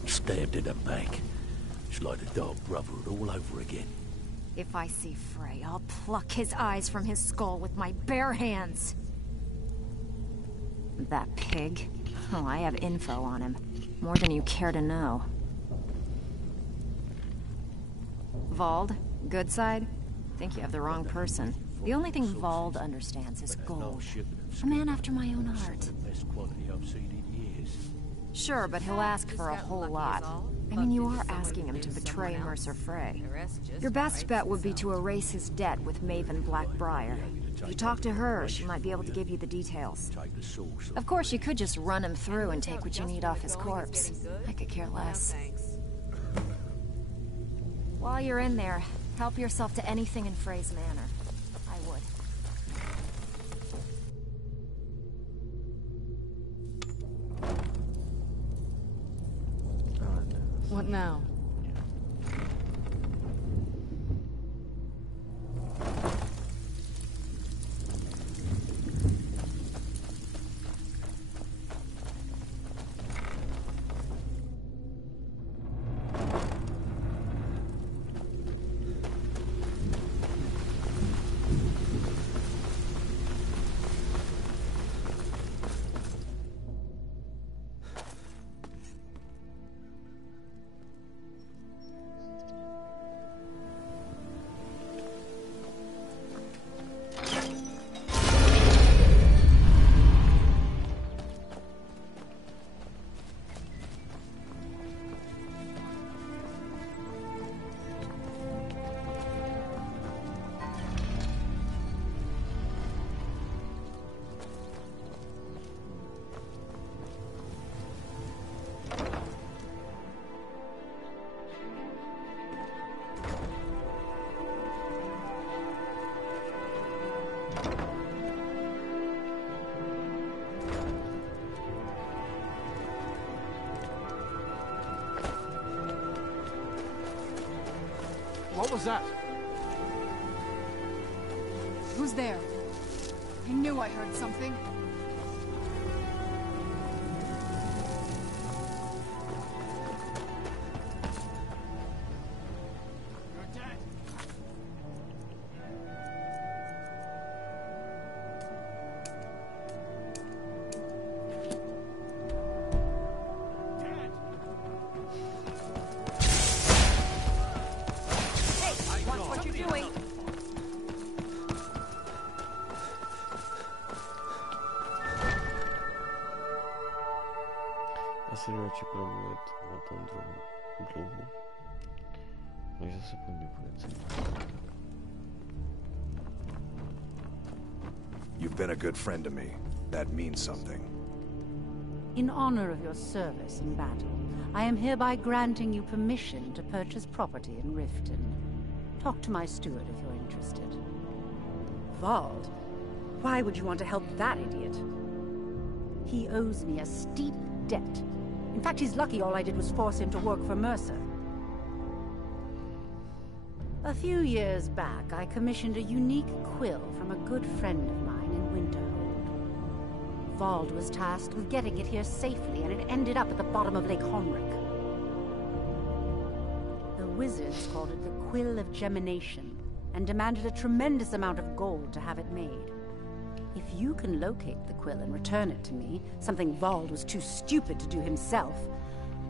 Stabbed in a bank. It's like the Dark Brotherhood all over again. If I see Frey, I'll pluck his eyes from his skull with my bare hands. That pig? Oh, I have info on him. More than you care to know. Vald? Good side? Think you have the wrong person. The only thing Vald understands is gold. A man after my own heart. Best quality I've seen in years. Sure, but he'll ask for a whole lot. I mean, you are asking him to betray Mercer Frey. Your best bet would be to erase his debt with Maven Blackbriar. If you talk to her, she might be able to give you the details. Of course, you could just run him through and take what you need off his corpse. I could care less. While you're in there, help yourself to anything in Frey's manor. I would. What now? What was that? Who's there? I knew I heard something. Asi radši promluvit o tom dlouho, než zase půjde policii. You've been a good friend to me. That means something. In honor of your service in battle, I am hereby granting you permission to purchase property in Riften. Talk to my steward if you're interested. Vald? Why would you want to help that idiot? He owes me a steep debt. In fact, he's lucky all I did was force him to work for Mercer. A few years back, I commissioned a unique quill from a good friend of mine in Winterhold. Vald was tasked with getting it here safely, and it ended up at the bottom of Lake Honrick. The wizards called it the Quill of Gemination, and demanded a tremendous amount of gold to have it made. If you can locate the quill and return it to me, something Vald was too stupid to do himself,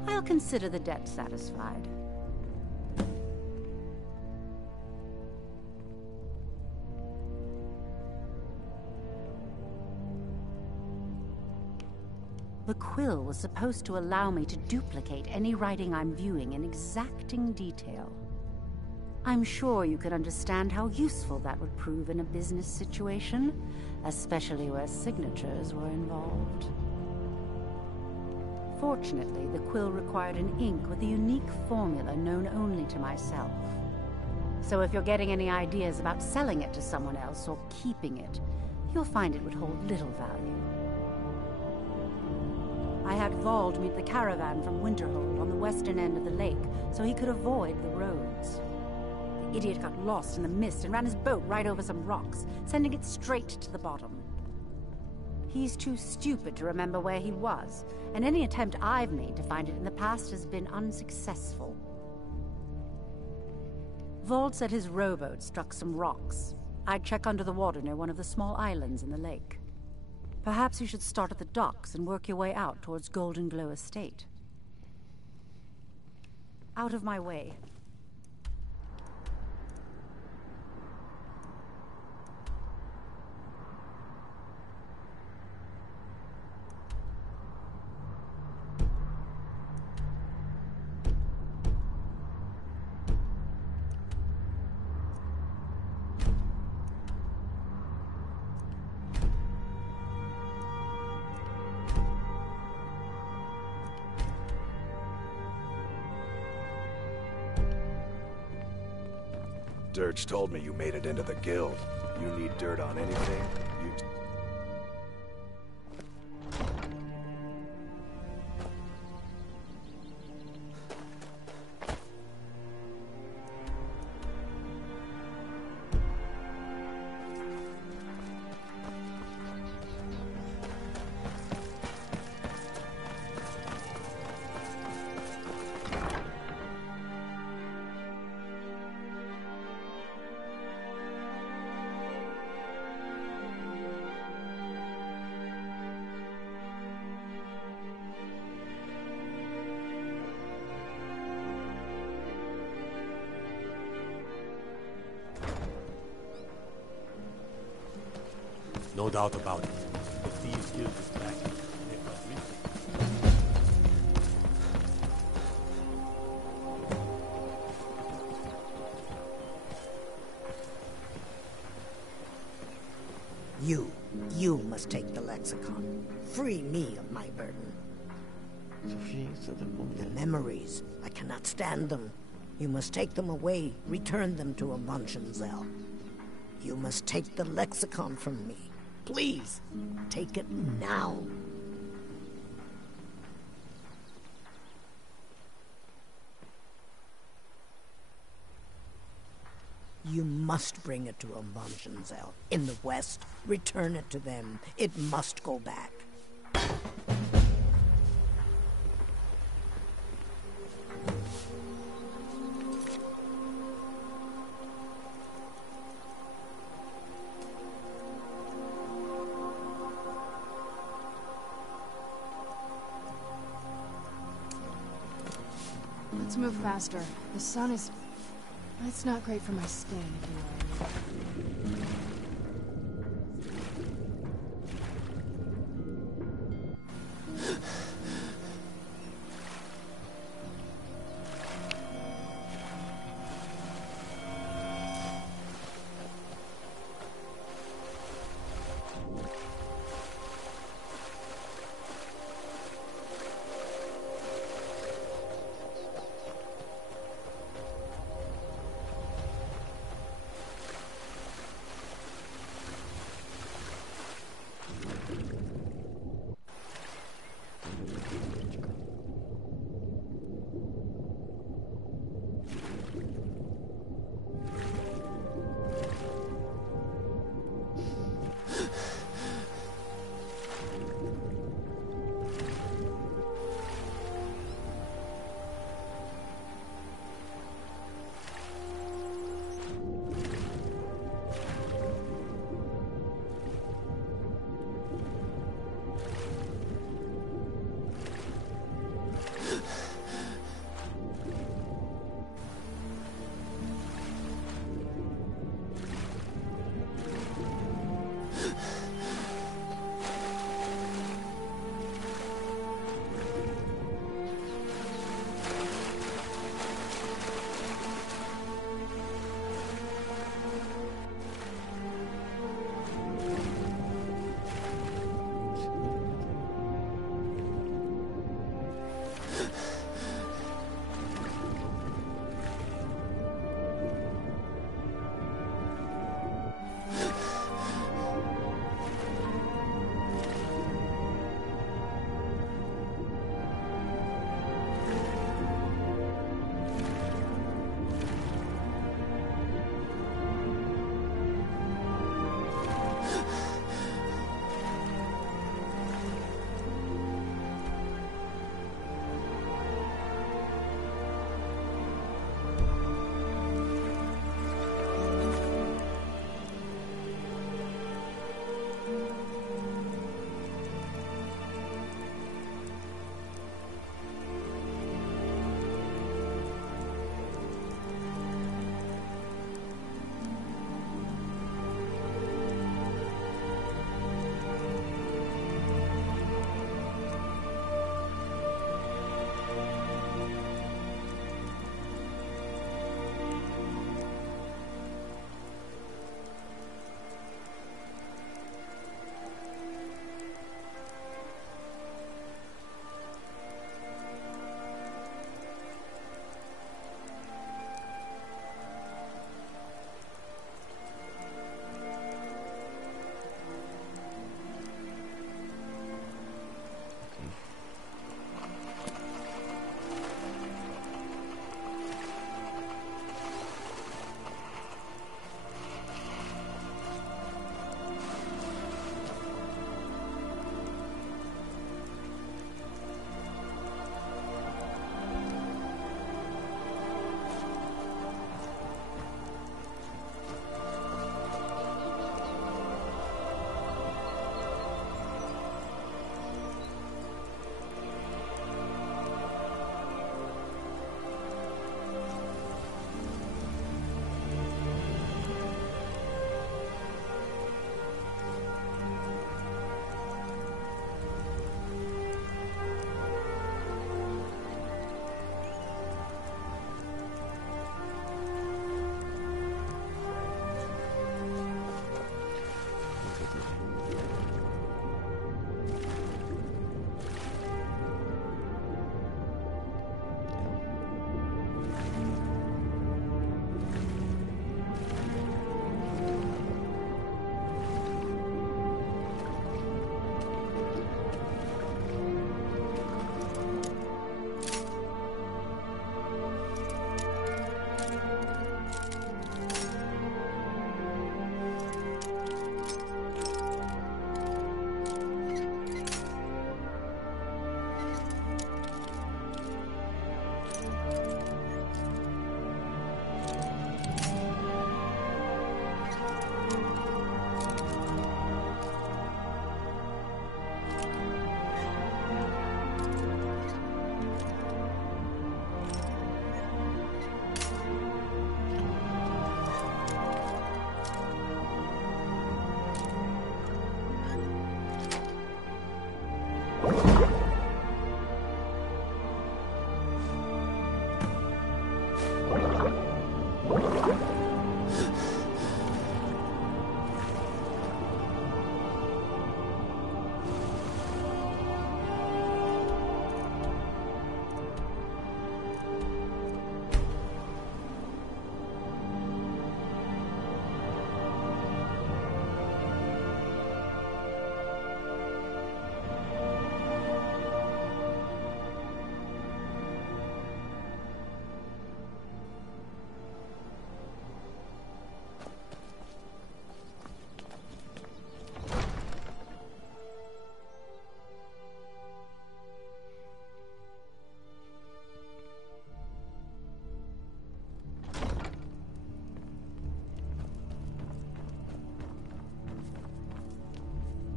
I'll consider the debt satisfied. The quill was supposed to allow me to duplicate any writing I'm viewing in exacting detail. I'm sure you can understand how useful that would prove in a business situation, especially where signatures were involved. Fortunately, the quill required an ink with a unique formula known only to myself. So if you're getting any ideas about selling it to someone else or keeping it, you'll find it would hold little value. I had Vald meet the caravan from Winterhold on the western end of the lake so he could avoid the roads. The idiot got lost in the mist and ran his boat right over some rocks, sending it straight to the bottom. He's too stupid to remember where he was, and any attempt I've made to find it in the past has been unsuccessful. Vald said his rowboat struck some rocks. I'd check under the water near one of the small islands in the lake. Perhaps you should start at the docks and work your way out towards Golden Glow Estate. Out of my way. Dirge told me you made it into the guild. You need dirt on anything, you... No doubt about it. The Thieves Guild is back. They've got You must take the lexicon. Free me of my burden. The memories, I cannot stand them. You must take them away, return them to Abundshenzel. You must take the lexicon from me. Please, take it now. You must bring it to Abundshenzel. In the west, return it to them. It must go back. Let's move faster. The sun is... It's not great for my skin, if you know what I mean.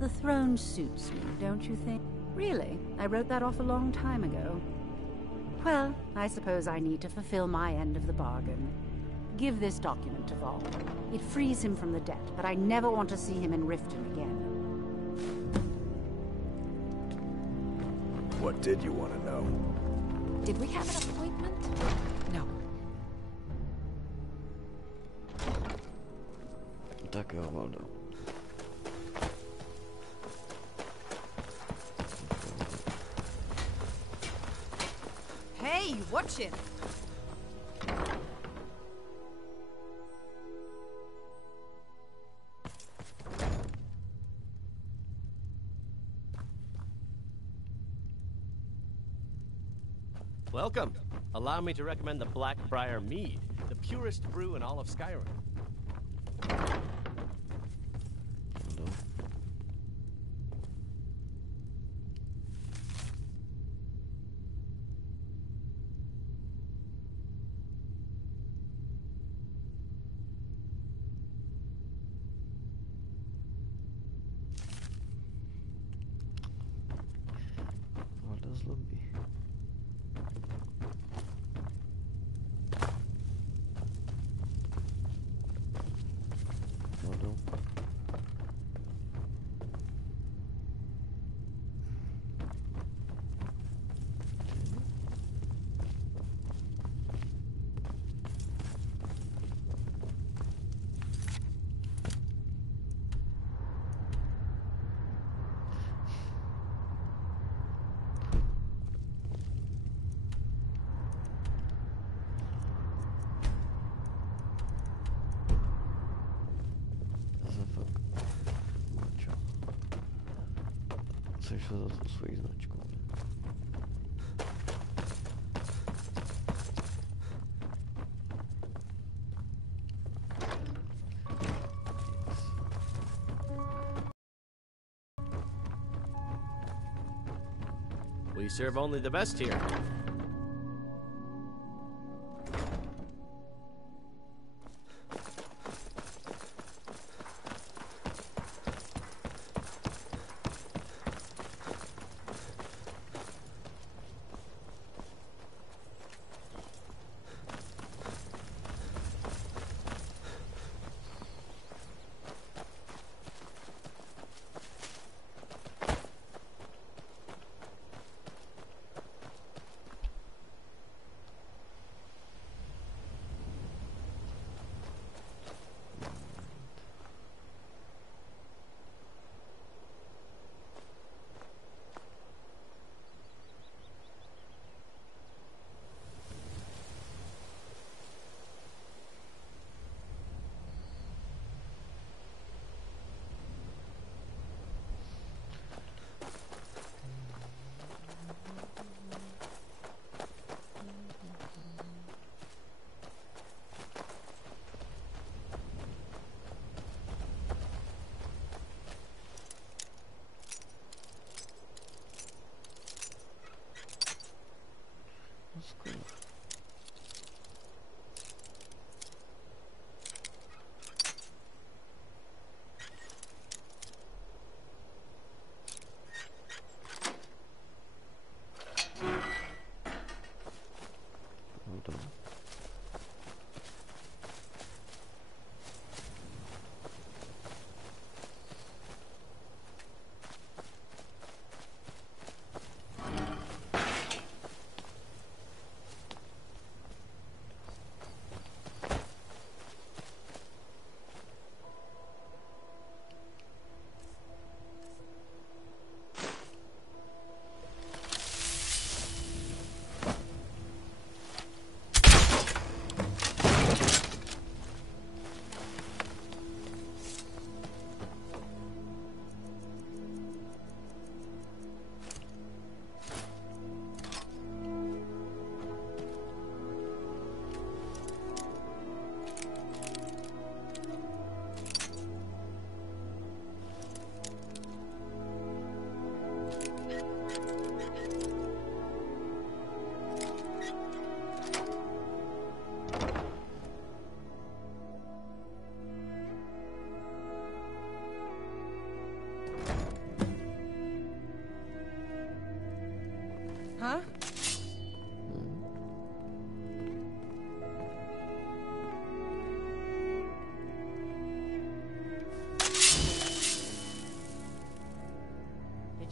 The throne suits me, don't you think? Really? I wrote that off a long time ago. Well, I suppose I need to fulfill my end of the bargain. Give this document to Vol. It frees him from the debt, but I never want to see him in Riften again. What did you want to know? Did we have an appointment? No. Tak jo, Waldo. Hey, watch it! Welcome. Allow me to recommend the Blackbriar Mead, the purest brew in all of Skyrim. Waldo's lobby. Waldo. Chceš to za tu svoji značku. We serve only the best here.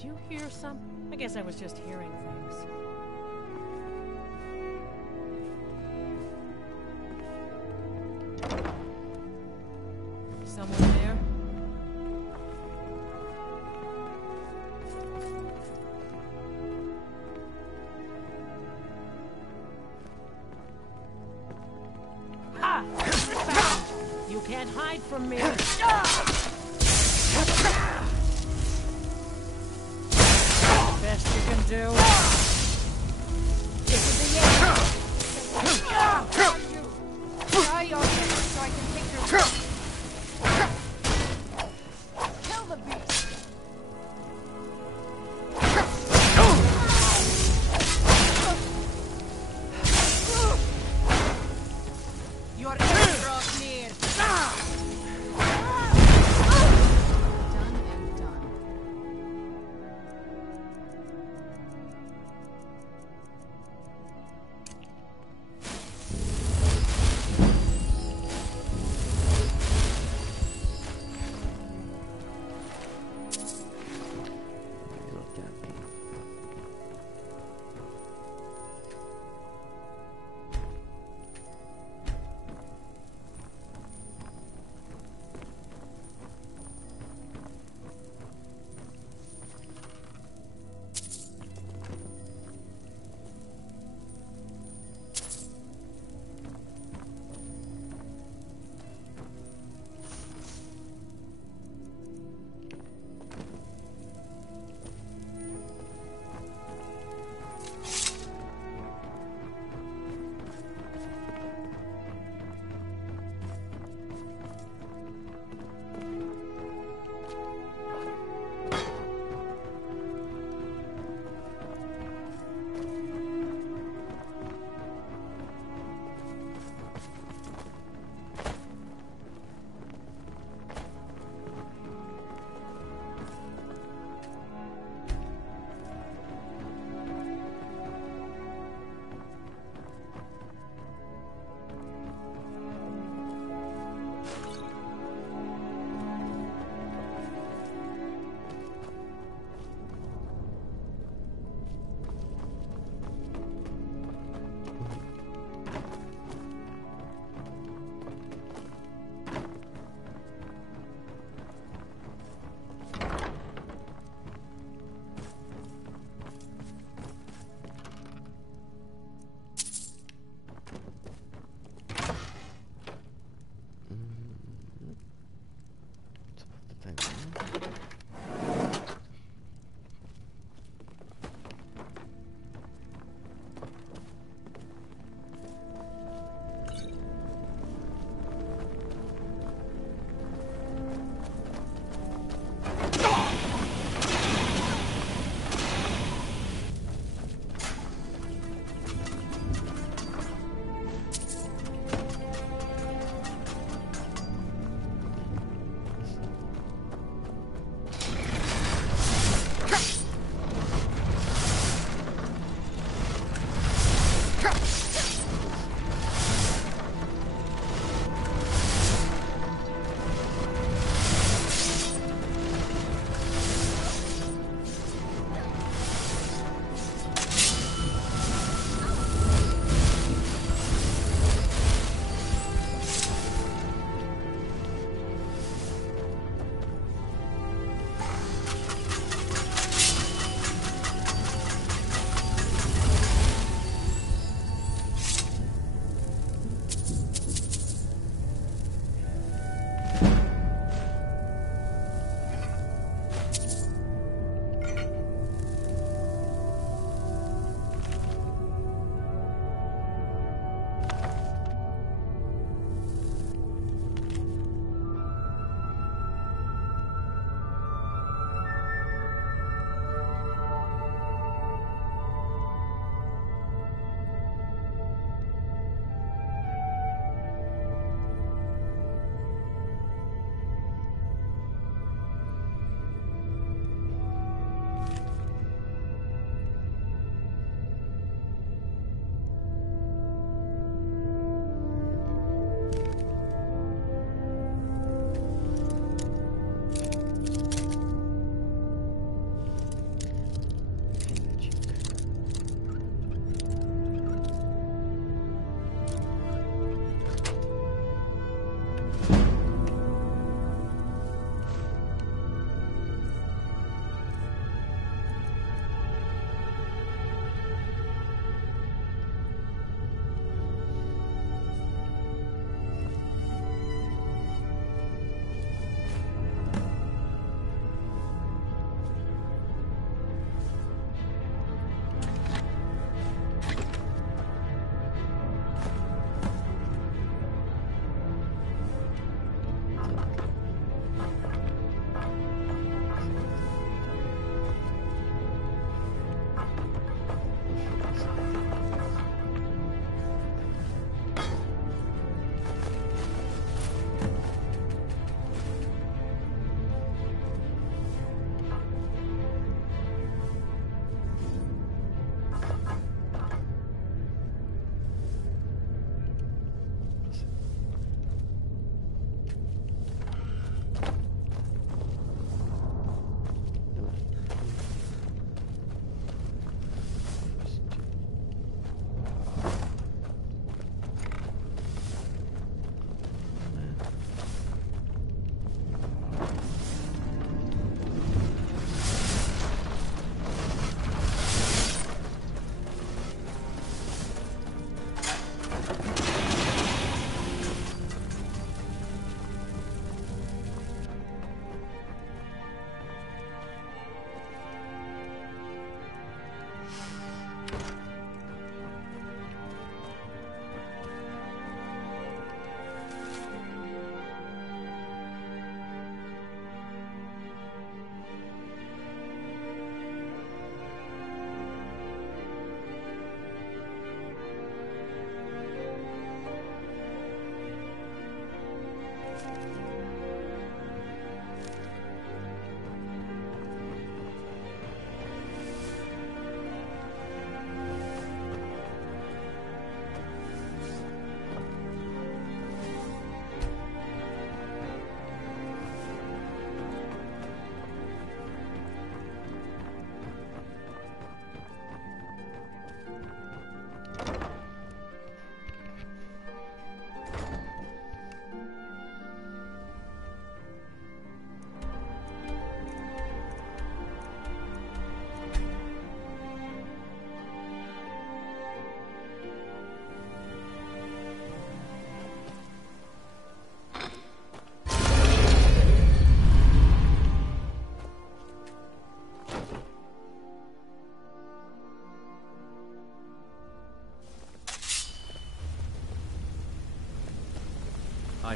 Did you hear some? I guess I was just hearing things. Someone there? Ha! Found! You can't hide from me! Best you can do. This is the end. Die already so I can take your... Kill the beast! Your end draws near. Done and done.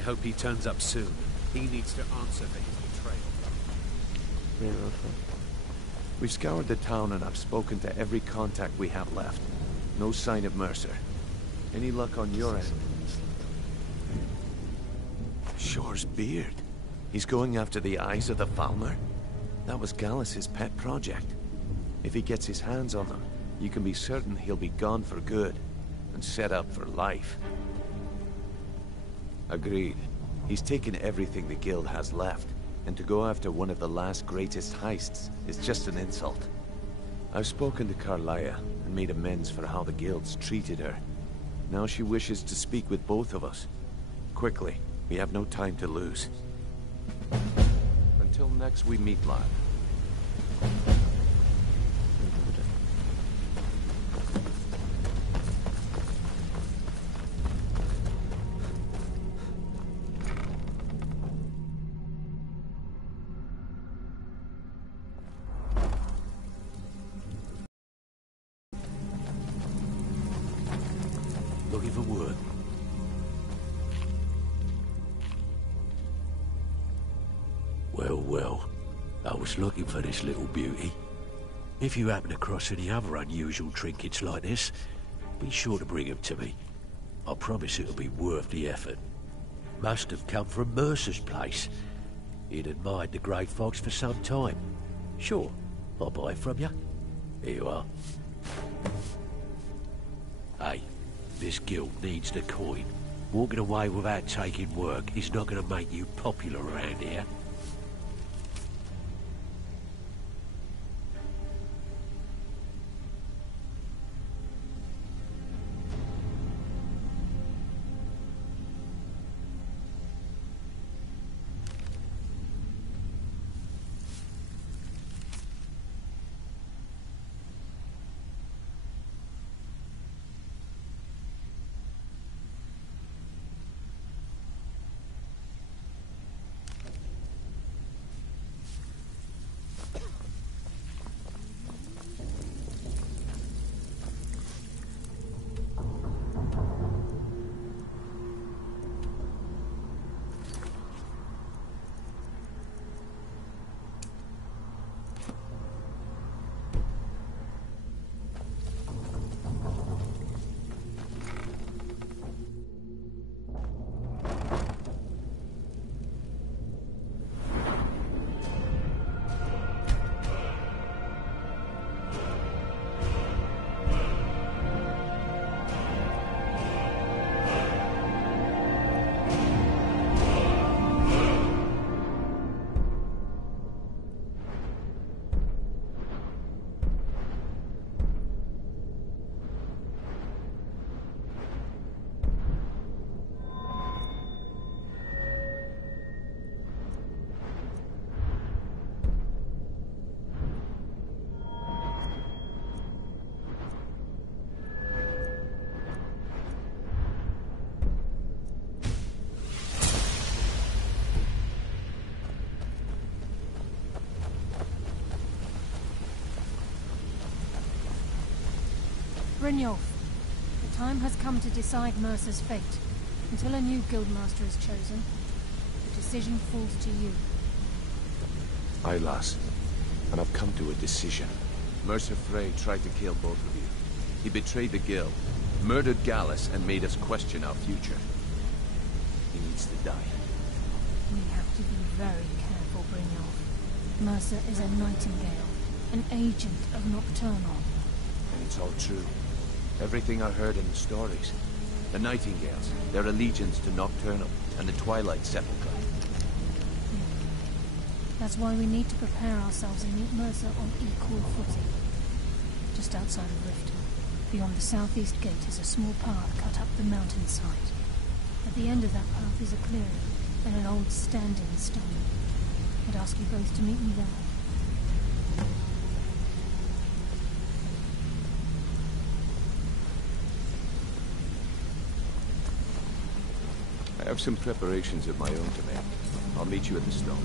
hope he turns up soon. He needs to answer for his betrayal. We've scoured the town and I've spoken to every contact we have left. No sign of Mercer. Any luck on your end? Shore's beard. He's going after the eyes of the Falmer? That was Gallus's pet project. If he gets his hands on them, you can be certain he'll be gone for good, and set up for life. Agreed. He's taken everything the Guild has left, and to go after one of the last greatest heists is just an insult. I've spoken to Carlia, and made amends for how the Guild's treated her. Now she wishes to speak with both of us. Quickly, we have no time to lose. Until next we meet, lad. Looking for work? Well, I was looking for this little beauty. If you happen across any other unusual trinkets like this, be sure to bring them to me. I promise it'll be worth the effort. Must have come from Mercer's place. He'd admired the Grey Fox for some time. Sure, I'll buy it from you. Here you are. Hey, this guild needs the coin. Walking away without taking work is not going to make you popular around here. Brynjolf, the time has come to decide Mercer's fate. Until a new guildmaster is chosen, the decision falls to you. Aye, lass. And I've come to a decision. Mercer Frey tried to kill both of you. He betrayed the Guild, murdered Gallus, and made us question our future. He needs to die. We have to be very careful, Brynjolf. Mercer is a nightingale, an agent of Nocturnal. And it's all true. Everything I heard in the stories. The Nightingales, their allegiance to Nocturnal, and the Twilight Sepulchre. That's why we need to prepare ourselves and meet Mercer on equal footing. Just outside of Rift, beyond the southeast gate is a small path cut up the mountainside. At the end of that path is a clearing and an old standing stone. I'd ask you both to meet me there. I have some preparations of my own to make. I'll meet you at the stone.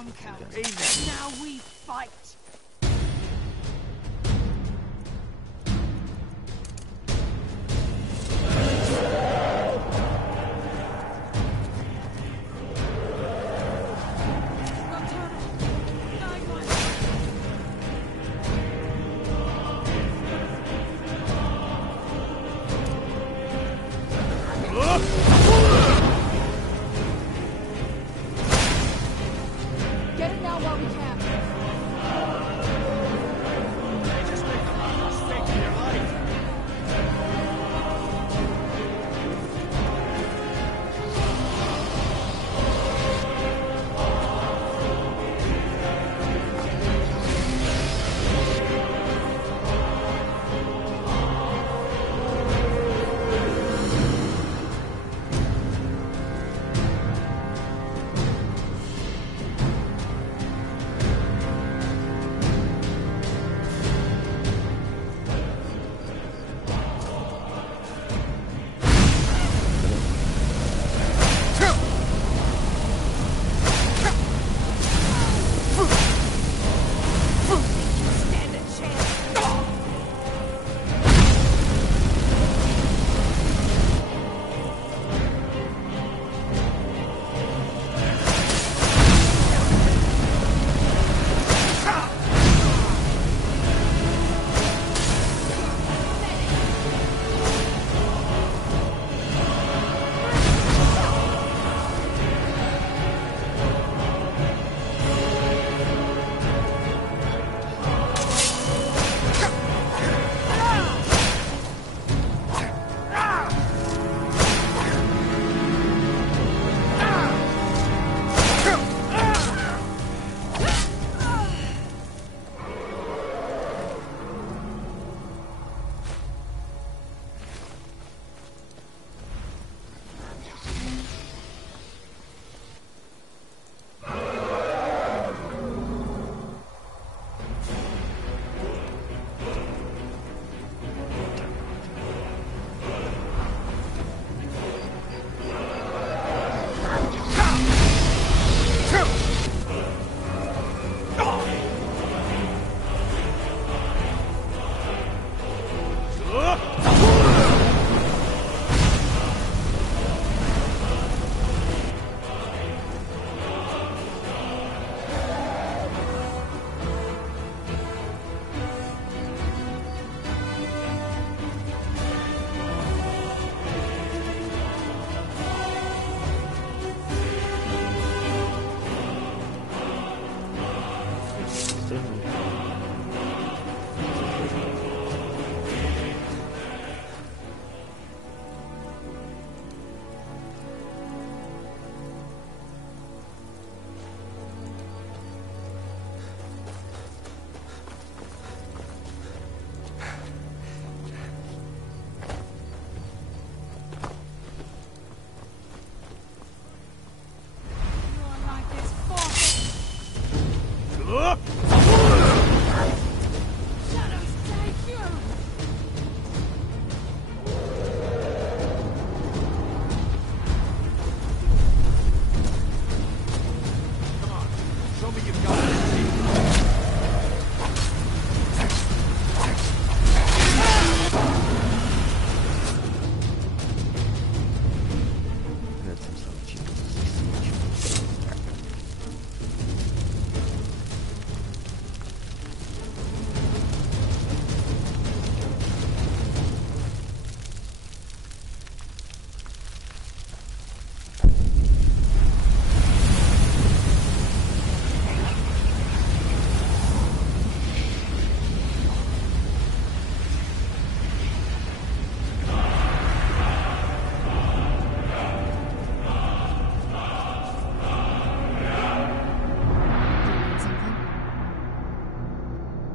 Come, coward. Now we fight. Get it now while we can.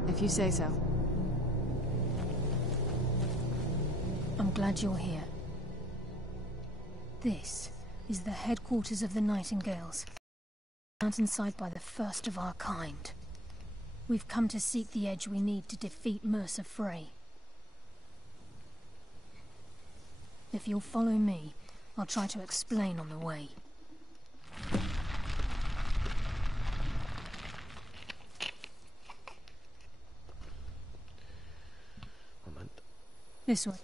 If you say so. I'm glad you're here. This is the headquarters of the Nightingales. Mountainside by the first of our kind. We've come to seek the edge we need to defeat Mercer Frey. If you'll follow me, I'll try to explain on the way. This way.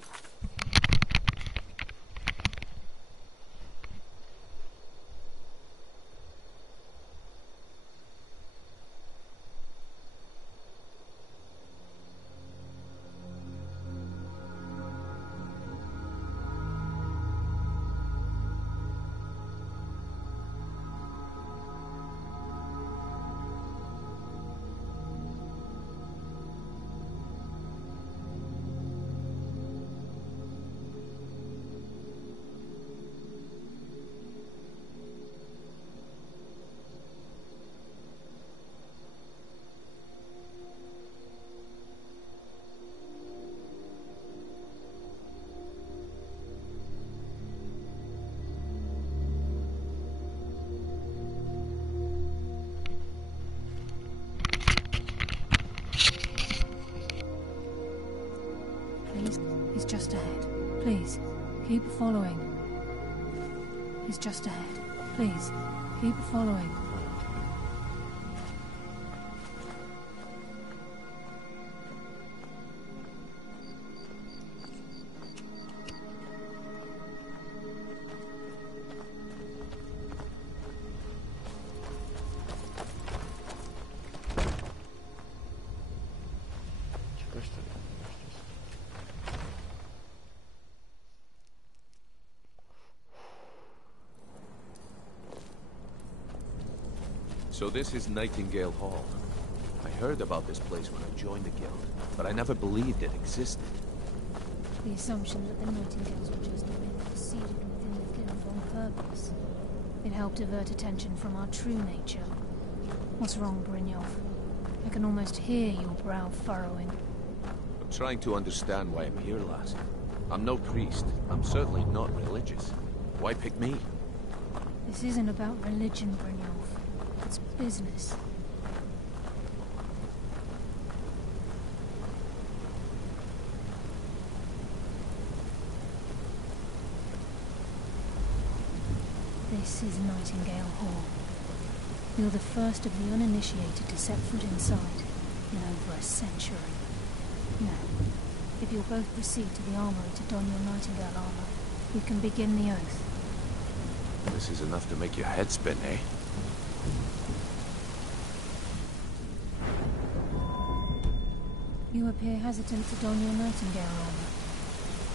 He's just ahead. Please, keep following. He's just ahead. Please, keep following. So this is Nightingale Hall. I heard about this place when I joined the guild, but I never believed it existed. The assumption that the Nightingales were just a myth was seeded within the guild on purpose. It helped divert attention from our true nature. What's wrong, Brynjolf? I can almost hear your brow furrowing. I'm trying to understand why I'm here, lass. I'm no priest. I'm certainly not religious. Why pick me? This isn't about religion, Brynjolf. It's business. This is Nightingale Hall. You're the first of the uninitiated to set foot inside in over a century. Now, if you'll both proceed to the armory to don your Nightingale armor, we can begin the oath. This is enough to make your head spin, eh? You appear hesitant to don your Nightingale armor.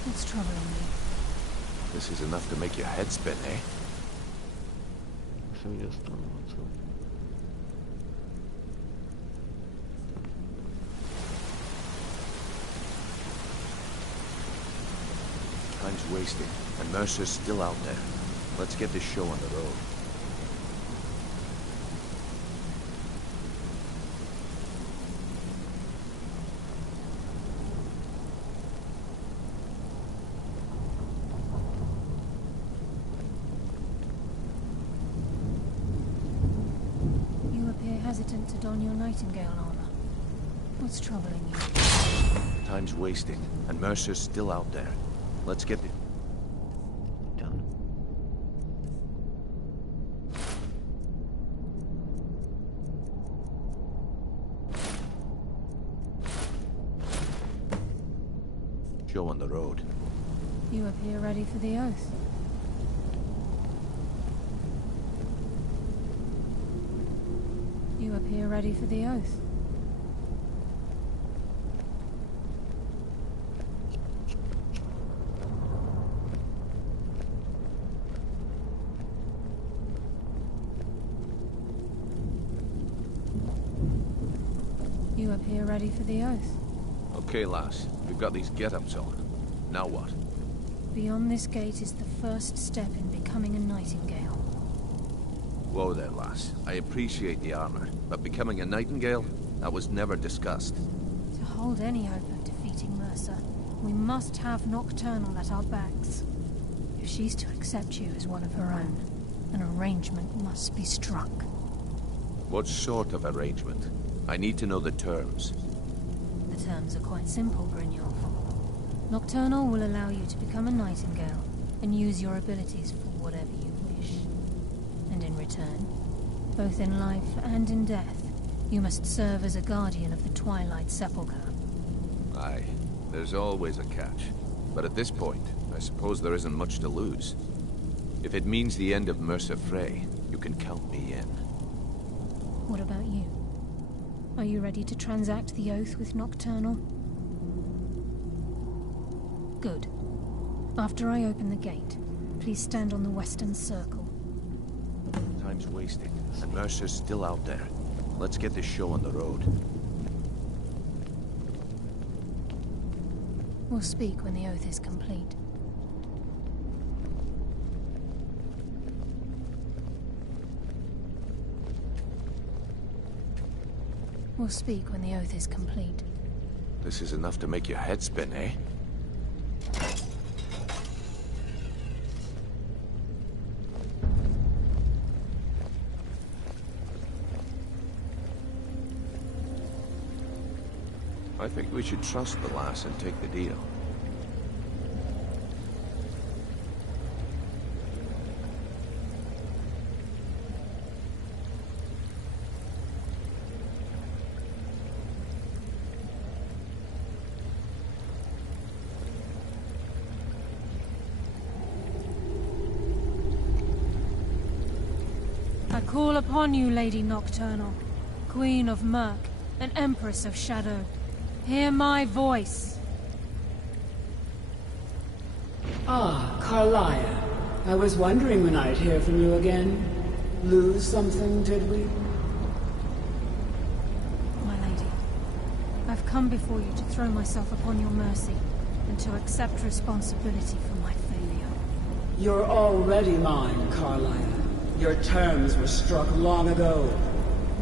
What's troubling you? This is enough to make your head spin, eh? Time's wasting, and Mercer's still out there. Let's get this show on the road. You appear hesitant to don your Nightingale armor. What's troubling you? Time's wasting, and Mercer's still out there. Let's get the... done. Show on the road. You appear ready for the oath. You appear ready for the oath. You appear ready for the oath. Okay, lass. We've got these get-ups on. Now what? Beyond this gate is the first step in becoming a Nightingale. Whoa there, lass. I appreciate the armor, but becoming a Nightingale? That was never discussed. To hold any hope of defeating Mercer, we must have Nocturnal at our backs. If she's to accept you as one of her own, an arrangement must be struck. What sort of arrangement? I need to know the terms. The terms are quite simple, Brynjolf. Nocturnal will allow you to become a Nightingale and use your abilities for whatever you wish. And in return, both in life and in death, you must serve as a guardian of the Twilight Sepulchre. Aye. There's always a catch. But at this point, I suppose there isn't much to lose. If it means the end of Mercer Frey, you can count me in. What about you? Are you ready to transact the oath with Nocturnal? Good. After I open the gate, please stand on the western circle. Time's wasting, and Mercer's still out there. Let's get this show on the road. We'll speak when the oath is complete. We'll speak when the oath is complete. This is enough to make your head spin, eh? I think we should trust the lass and take the deal. I call upon you, Lady Nocturnal, Queen of Murk and Empress of Shadow. Hear my voice. Ah, Carlia. I was wondering when I'd hear from you again. Lose something, did we? My lady, I've come before you to throw myself upon your mercy and to accept responsibility for my failure. You're already mine, Carlia. Your terms were struck long ago.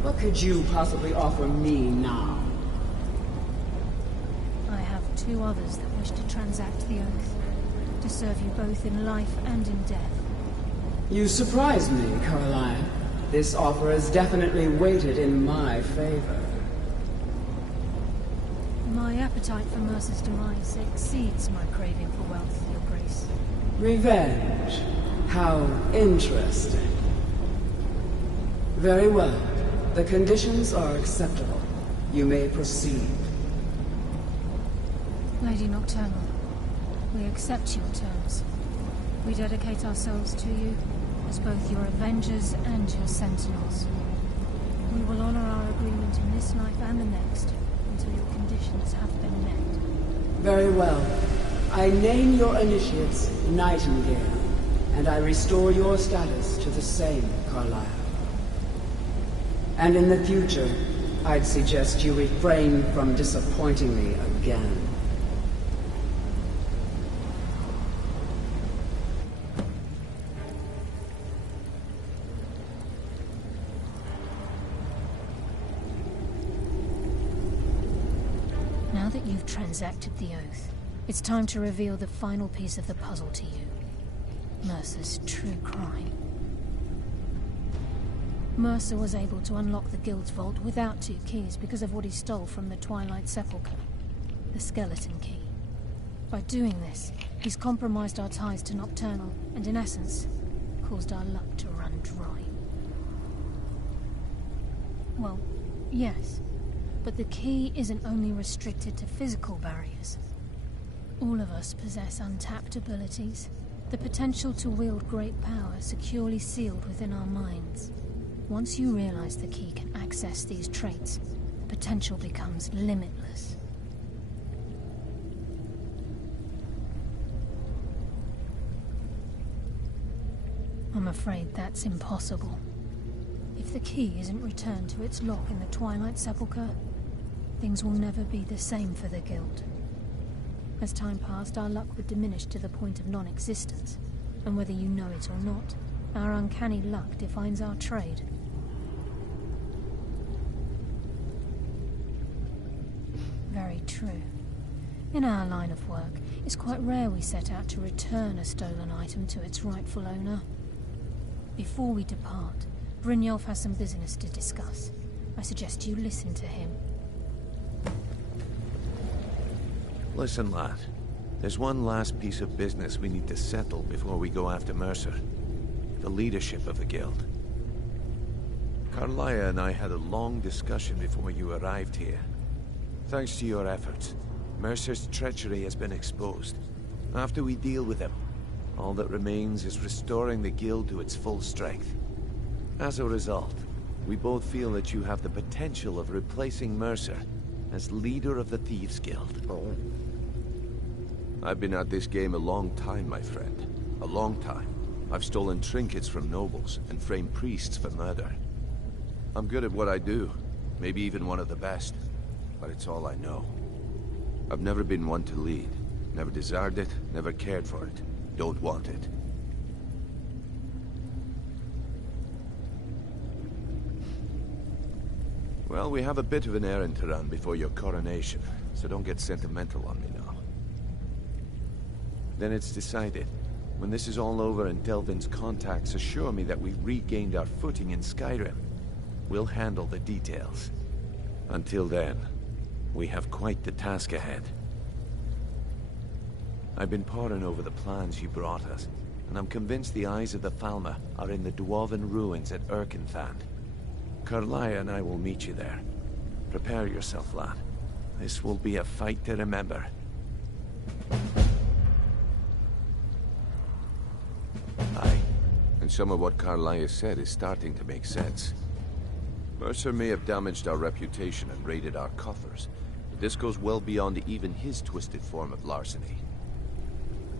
What could you possibly offer me now? I have two others that wish to transact the oath, to serve you both in life and in death. You surprise me, Carlia. This offer is definitely weighted in my favor. My appetite for Mercer's demise exceeds my craving for wealth, Your Grace. Revenge. How interesting. Very well. The conditions are acceptable. You may proceed. Lady Nocturnal, we accept your terms. We dedicate ourselves to you as both your avengers and your sentinels. We will honor our agreement in this life and the next until your conditions have been met. Very well. I name your initiates Nightingale, and I restore your status to the same, Carlisle. And in the future, I'd suggest you refrain from disappointing me again. Now that you've transacted the oath, it's time to reveal the final piece of the puzzle to you. Mercer's true crime. Mercer was able to unlock the Guild's vault without 2 keys because of what he stole from the Twilight Sepulchre, the skeleton key. By doing this, he's compromised our ties to Nocturnal, and in essence, caused our luck to run dry. Well, yes, but the key isn't only restricted to physical barriers. All of us possess untapped abilities, the potential to wield great power securely sealed within our minds. Once you realize the key can access these traits, the potential becomes limitless. I'm afraid that's impossible. If the key isn't returned to its lock in the Twilight Sepulchre, things will never be the same for the Guild. As time passed, our luck would diminish to the point of non-existence, and whether you know it or not, our uncanny luck defines our trade. Very true. In our line of work, it's quite rare we set out to return a stolen item to its rightful owner. Before we depart, Brynjolf has some business to discuss. I suggest you listen to him. Listen, lad. There's one last piece of business we need to settle before we go after Mercer. The leadership of the Guild. Carlia and I had a long discussion before you arrived here. Thanks to your efforts, Mercer's treachery has been exposed. After we deal with him, all that remains is restoring the Guild to its full strength. As a result, we both feel that you have the potential of replacing Mercer as leader of the Thieves Guild. Oh. I've been at this game a long time, my friend. A long time. I've stolen trinkets from nobles and framed priests for murder. I'm good at what I do, maybe even one of the best, but it's all I know. I've never been one to lead. Never desired it, never cared for it. Don't want it. Well, we have a bit of an errand to run before your coronation, so don't get sentimental on me now. Then it's decided. When this is all over and Delvin's contacts assure me that we've regained our footing in Skyrim, we'll handle the details. Until then, we have quite the task ahead. I've been poring over the plans you brought us, and I'm convinced the eyes of the Falmer are in the Dwarven ruins at Erkenthand. Karlaya and I will meet you there. Prepare yourself, lad. This will be a fight to remember. Aye, and some of what Karlaya said is starting to make sense. Mercer may have damaged our reputation and raided our coffers, but this goes well beyond even his twisted form of larceny.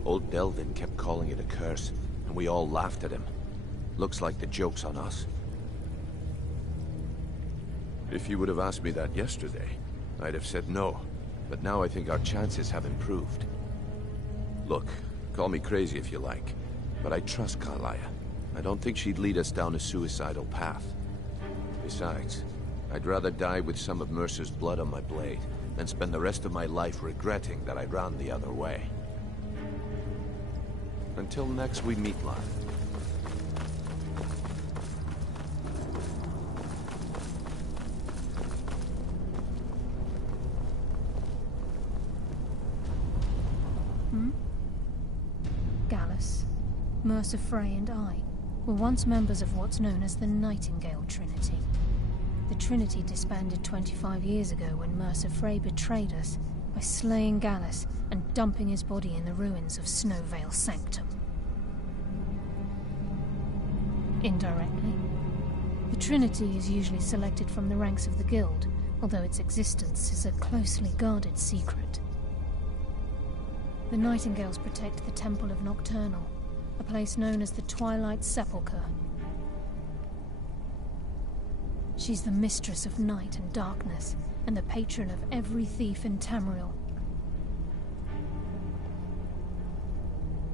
Old Delvin kept calling it a curse, and we all laughed at him. Looks like the joke's on us. If you would have asked me that yesterday, I'd have said no, but now I think our chances have improved. Look, call me crazy if you like, but I trust Karlaya. I don't think she'd lead us down a suicidal path. Besides, I'd rather die with some of Mercer's blood on my blade than spend the rest of my life regretting that I ran the other way. Until next we meet, lad. Gallus, Mercer Frey and I were once members of what's known as the Nightingale Trinity. The Trinity disbanded 25 years ago when Mercer Frey betrayed us by slaying Gallus and dumping his body in the ruins of Snowvale Sanctum. Indirectly, the Trinity is usually selected from the ranks of the Guild, although its existence is a closely guarded secret. The Nightingales protect the Temple of Nocturnal, a place known as the Twilight Sepulchre. She's the mistress of night and darkness, and the patron of every thief in Tamriel.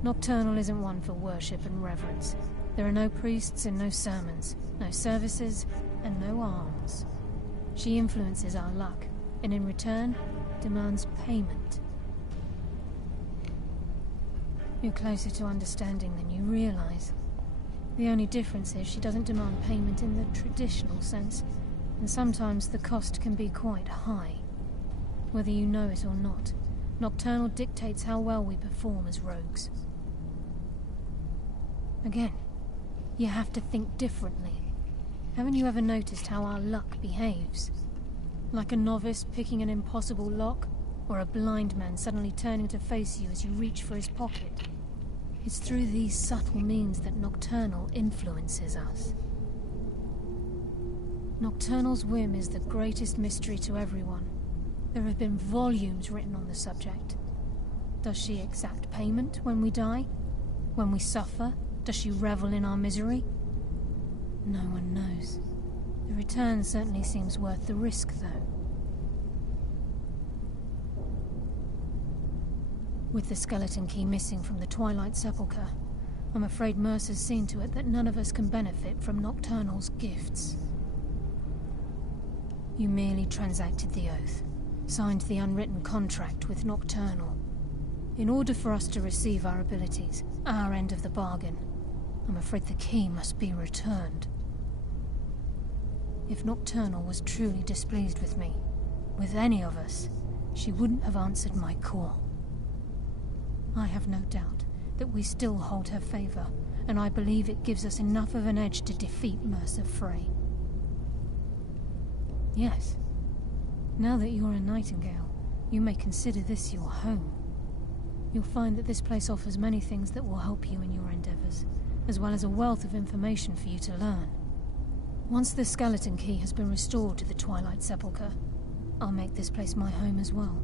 Nocturnal isn't one for worship and reverence. There are no priests and no sermons, no services, and no alms. She influences our luck, and in return, demands payment. You're closer to understanding than you realize. The only difference is she doesn't demand payment in the traditional sense, and sometimes the cost can be quite high. Whether you know it or not, Nocturnal dictates how well we perform as rogues. Again, you have to think differently. Haven't you ever noticed how our luck behaves? Like a novice picking an impossible lock, or a blind man suddenly turning to face you as you reach for his pocket. It's through these subtle means that Nocturnal influences us. Nocturnal's whim is the greatest mystery to everyone. There have been volumes written on the subject. Does she exact payment when we die? When we suffer? Does she revel in our misery? No one knows. The return certainly seems worth the risk, though. With the skeleton key missing from the Twilight Sepulchre, I'm afraid Mercer's seen to it that none of us can benefit from Nocturnal's gifts. You merely transacted the oath, signed the unwritten contract with Nocturnal. In order for us to receive our abilities, our end of the bargain, I'm afraid the key must be returned. If Nocturnal was truly displeased with me, with any of us, she wouldn't have answered my call. I have no doubt that we still hold her favor, and I believe it gives us enough of an edge to defeat Mercer Frey. Yes. Now that you're a Nightingale, you may consider this your home. You'll find that this place offers many things that will help you in your endeavors, as well as a wealth of information for you to learn. Once the skeleton key has been restored to the Twilight Sepulchre, I'll make this place my home as well.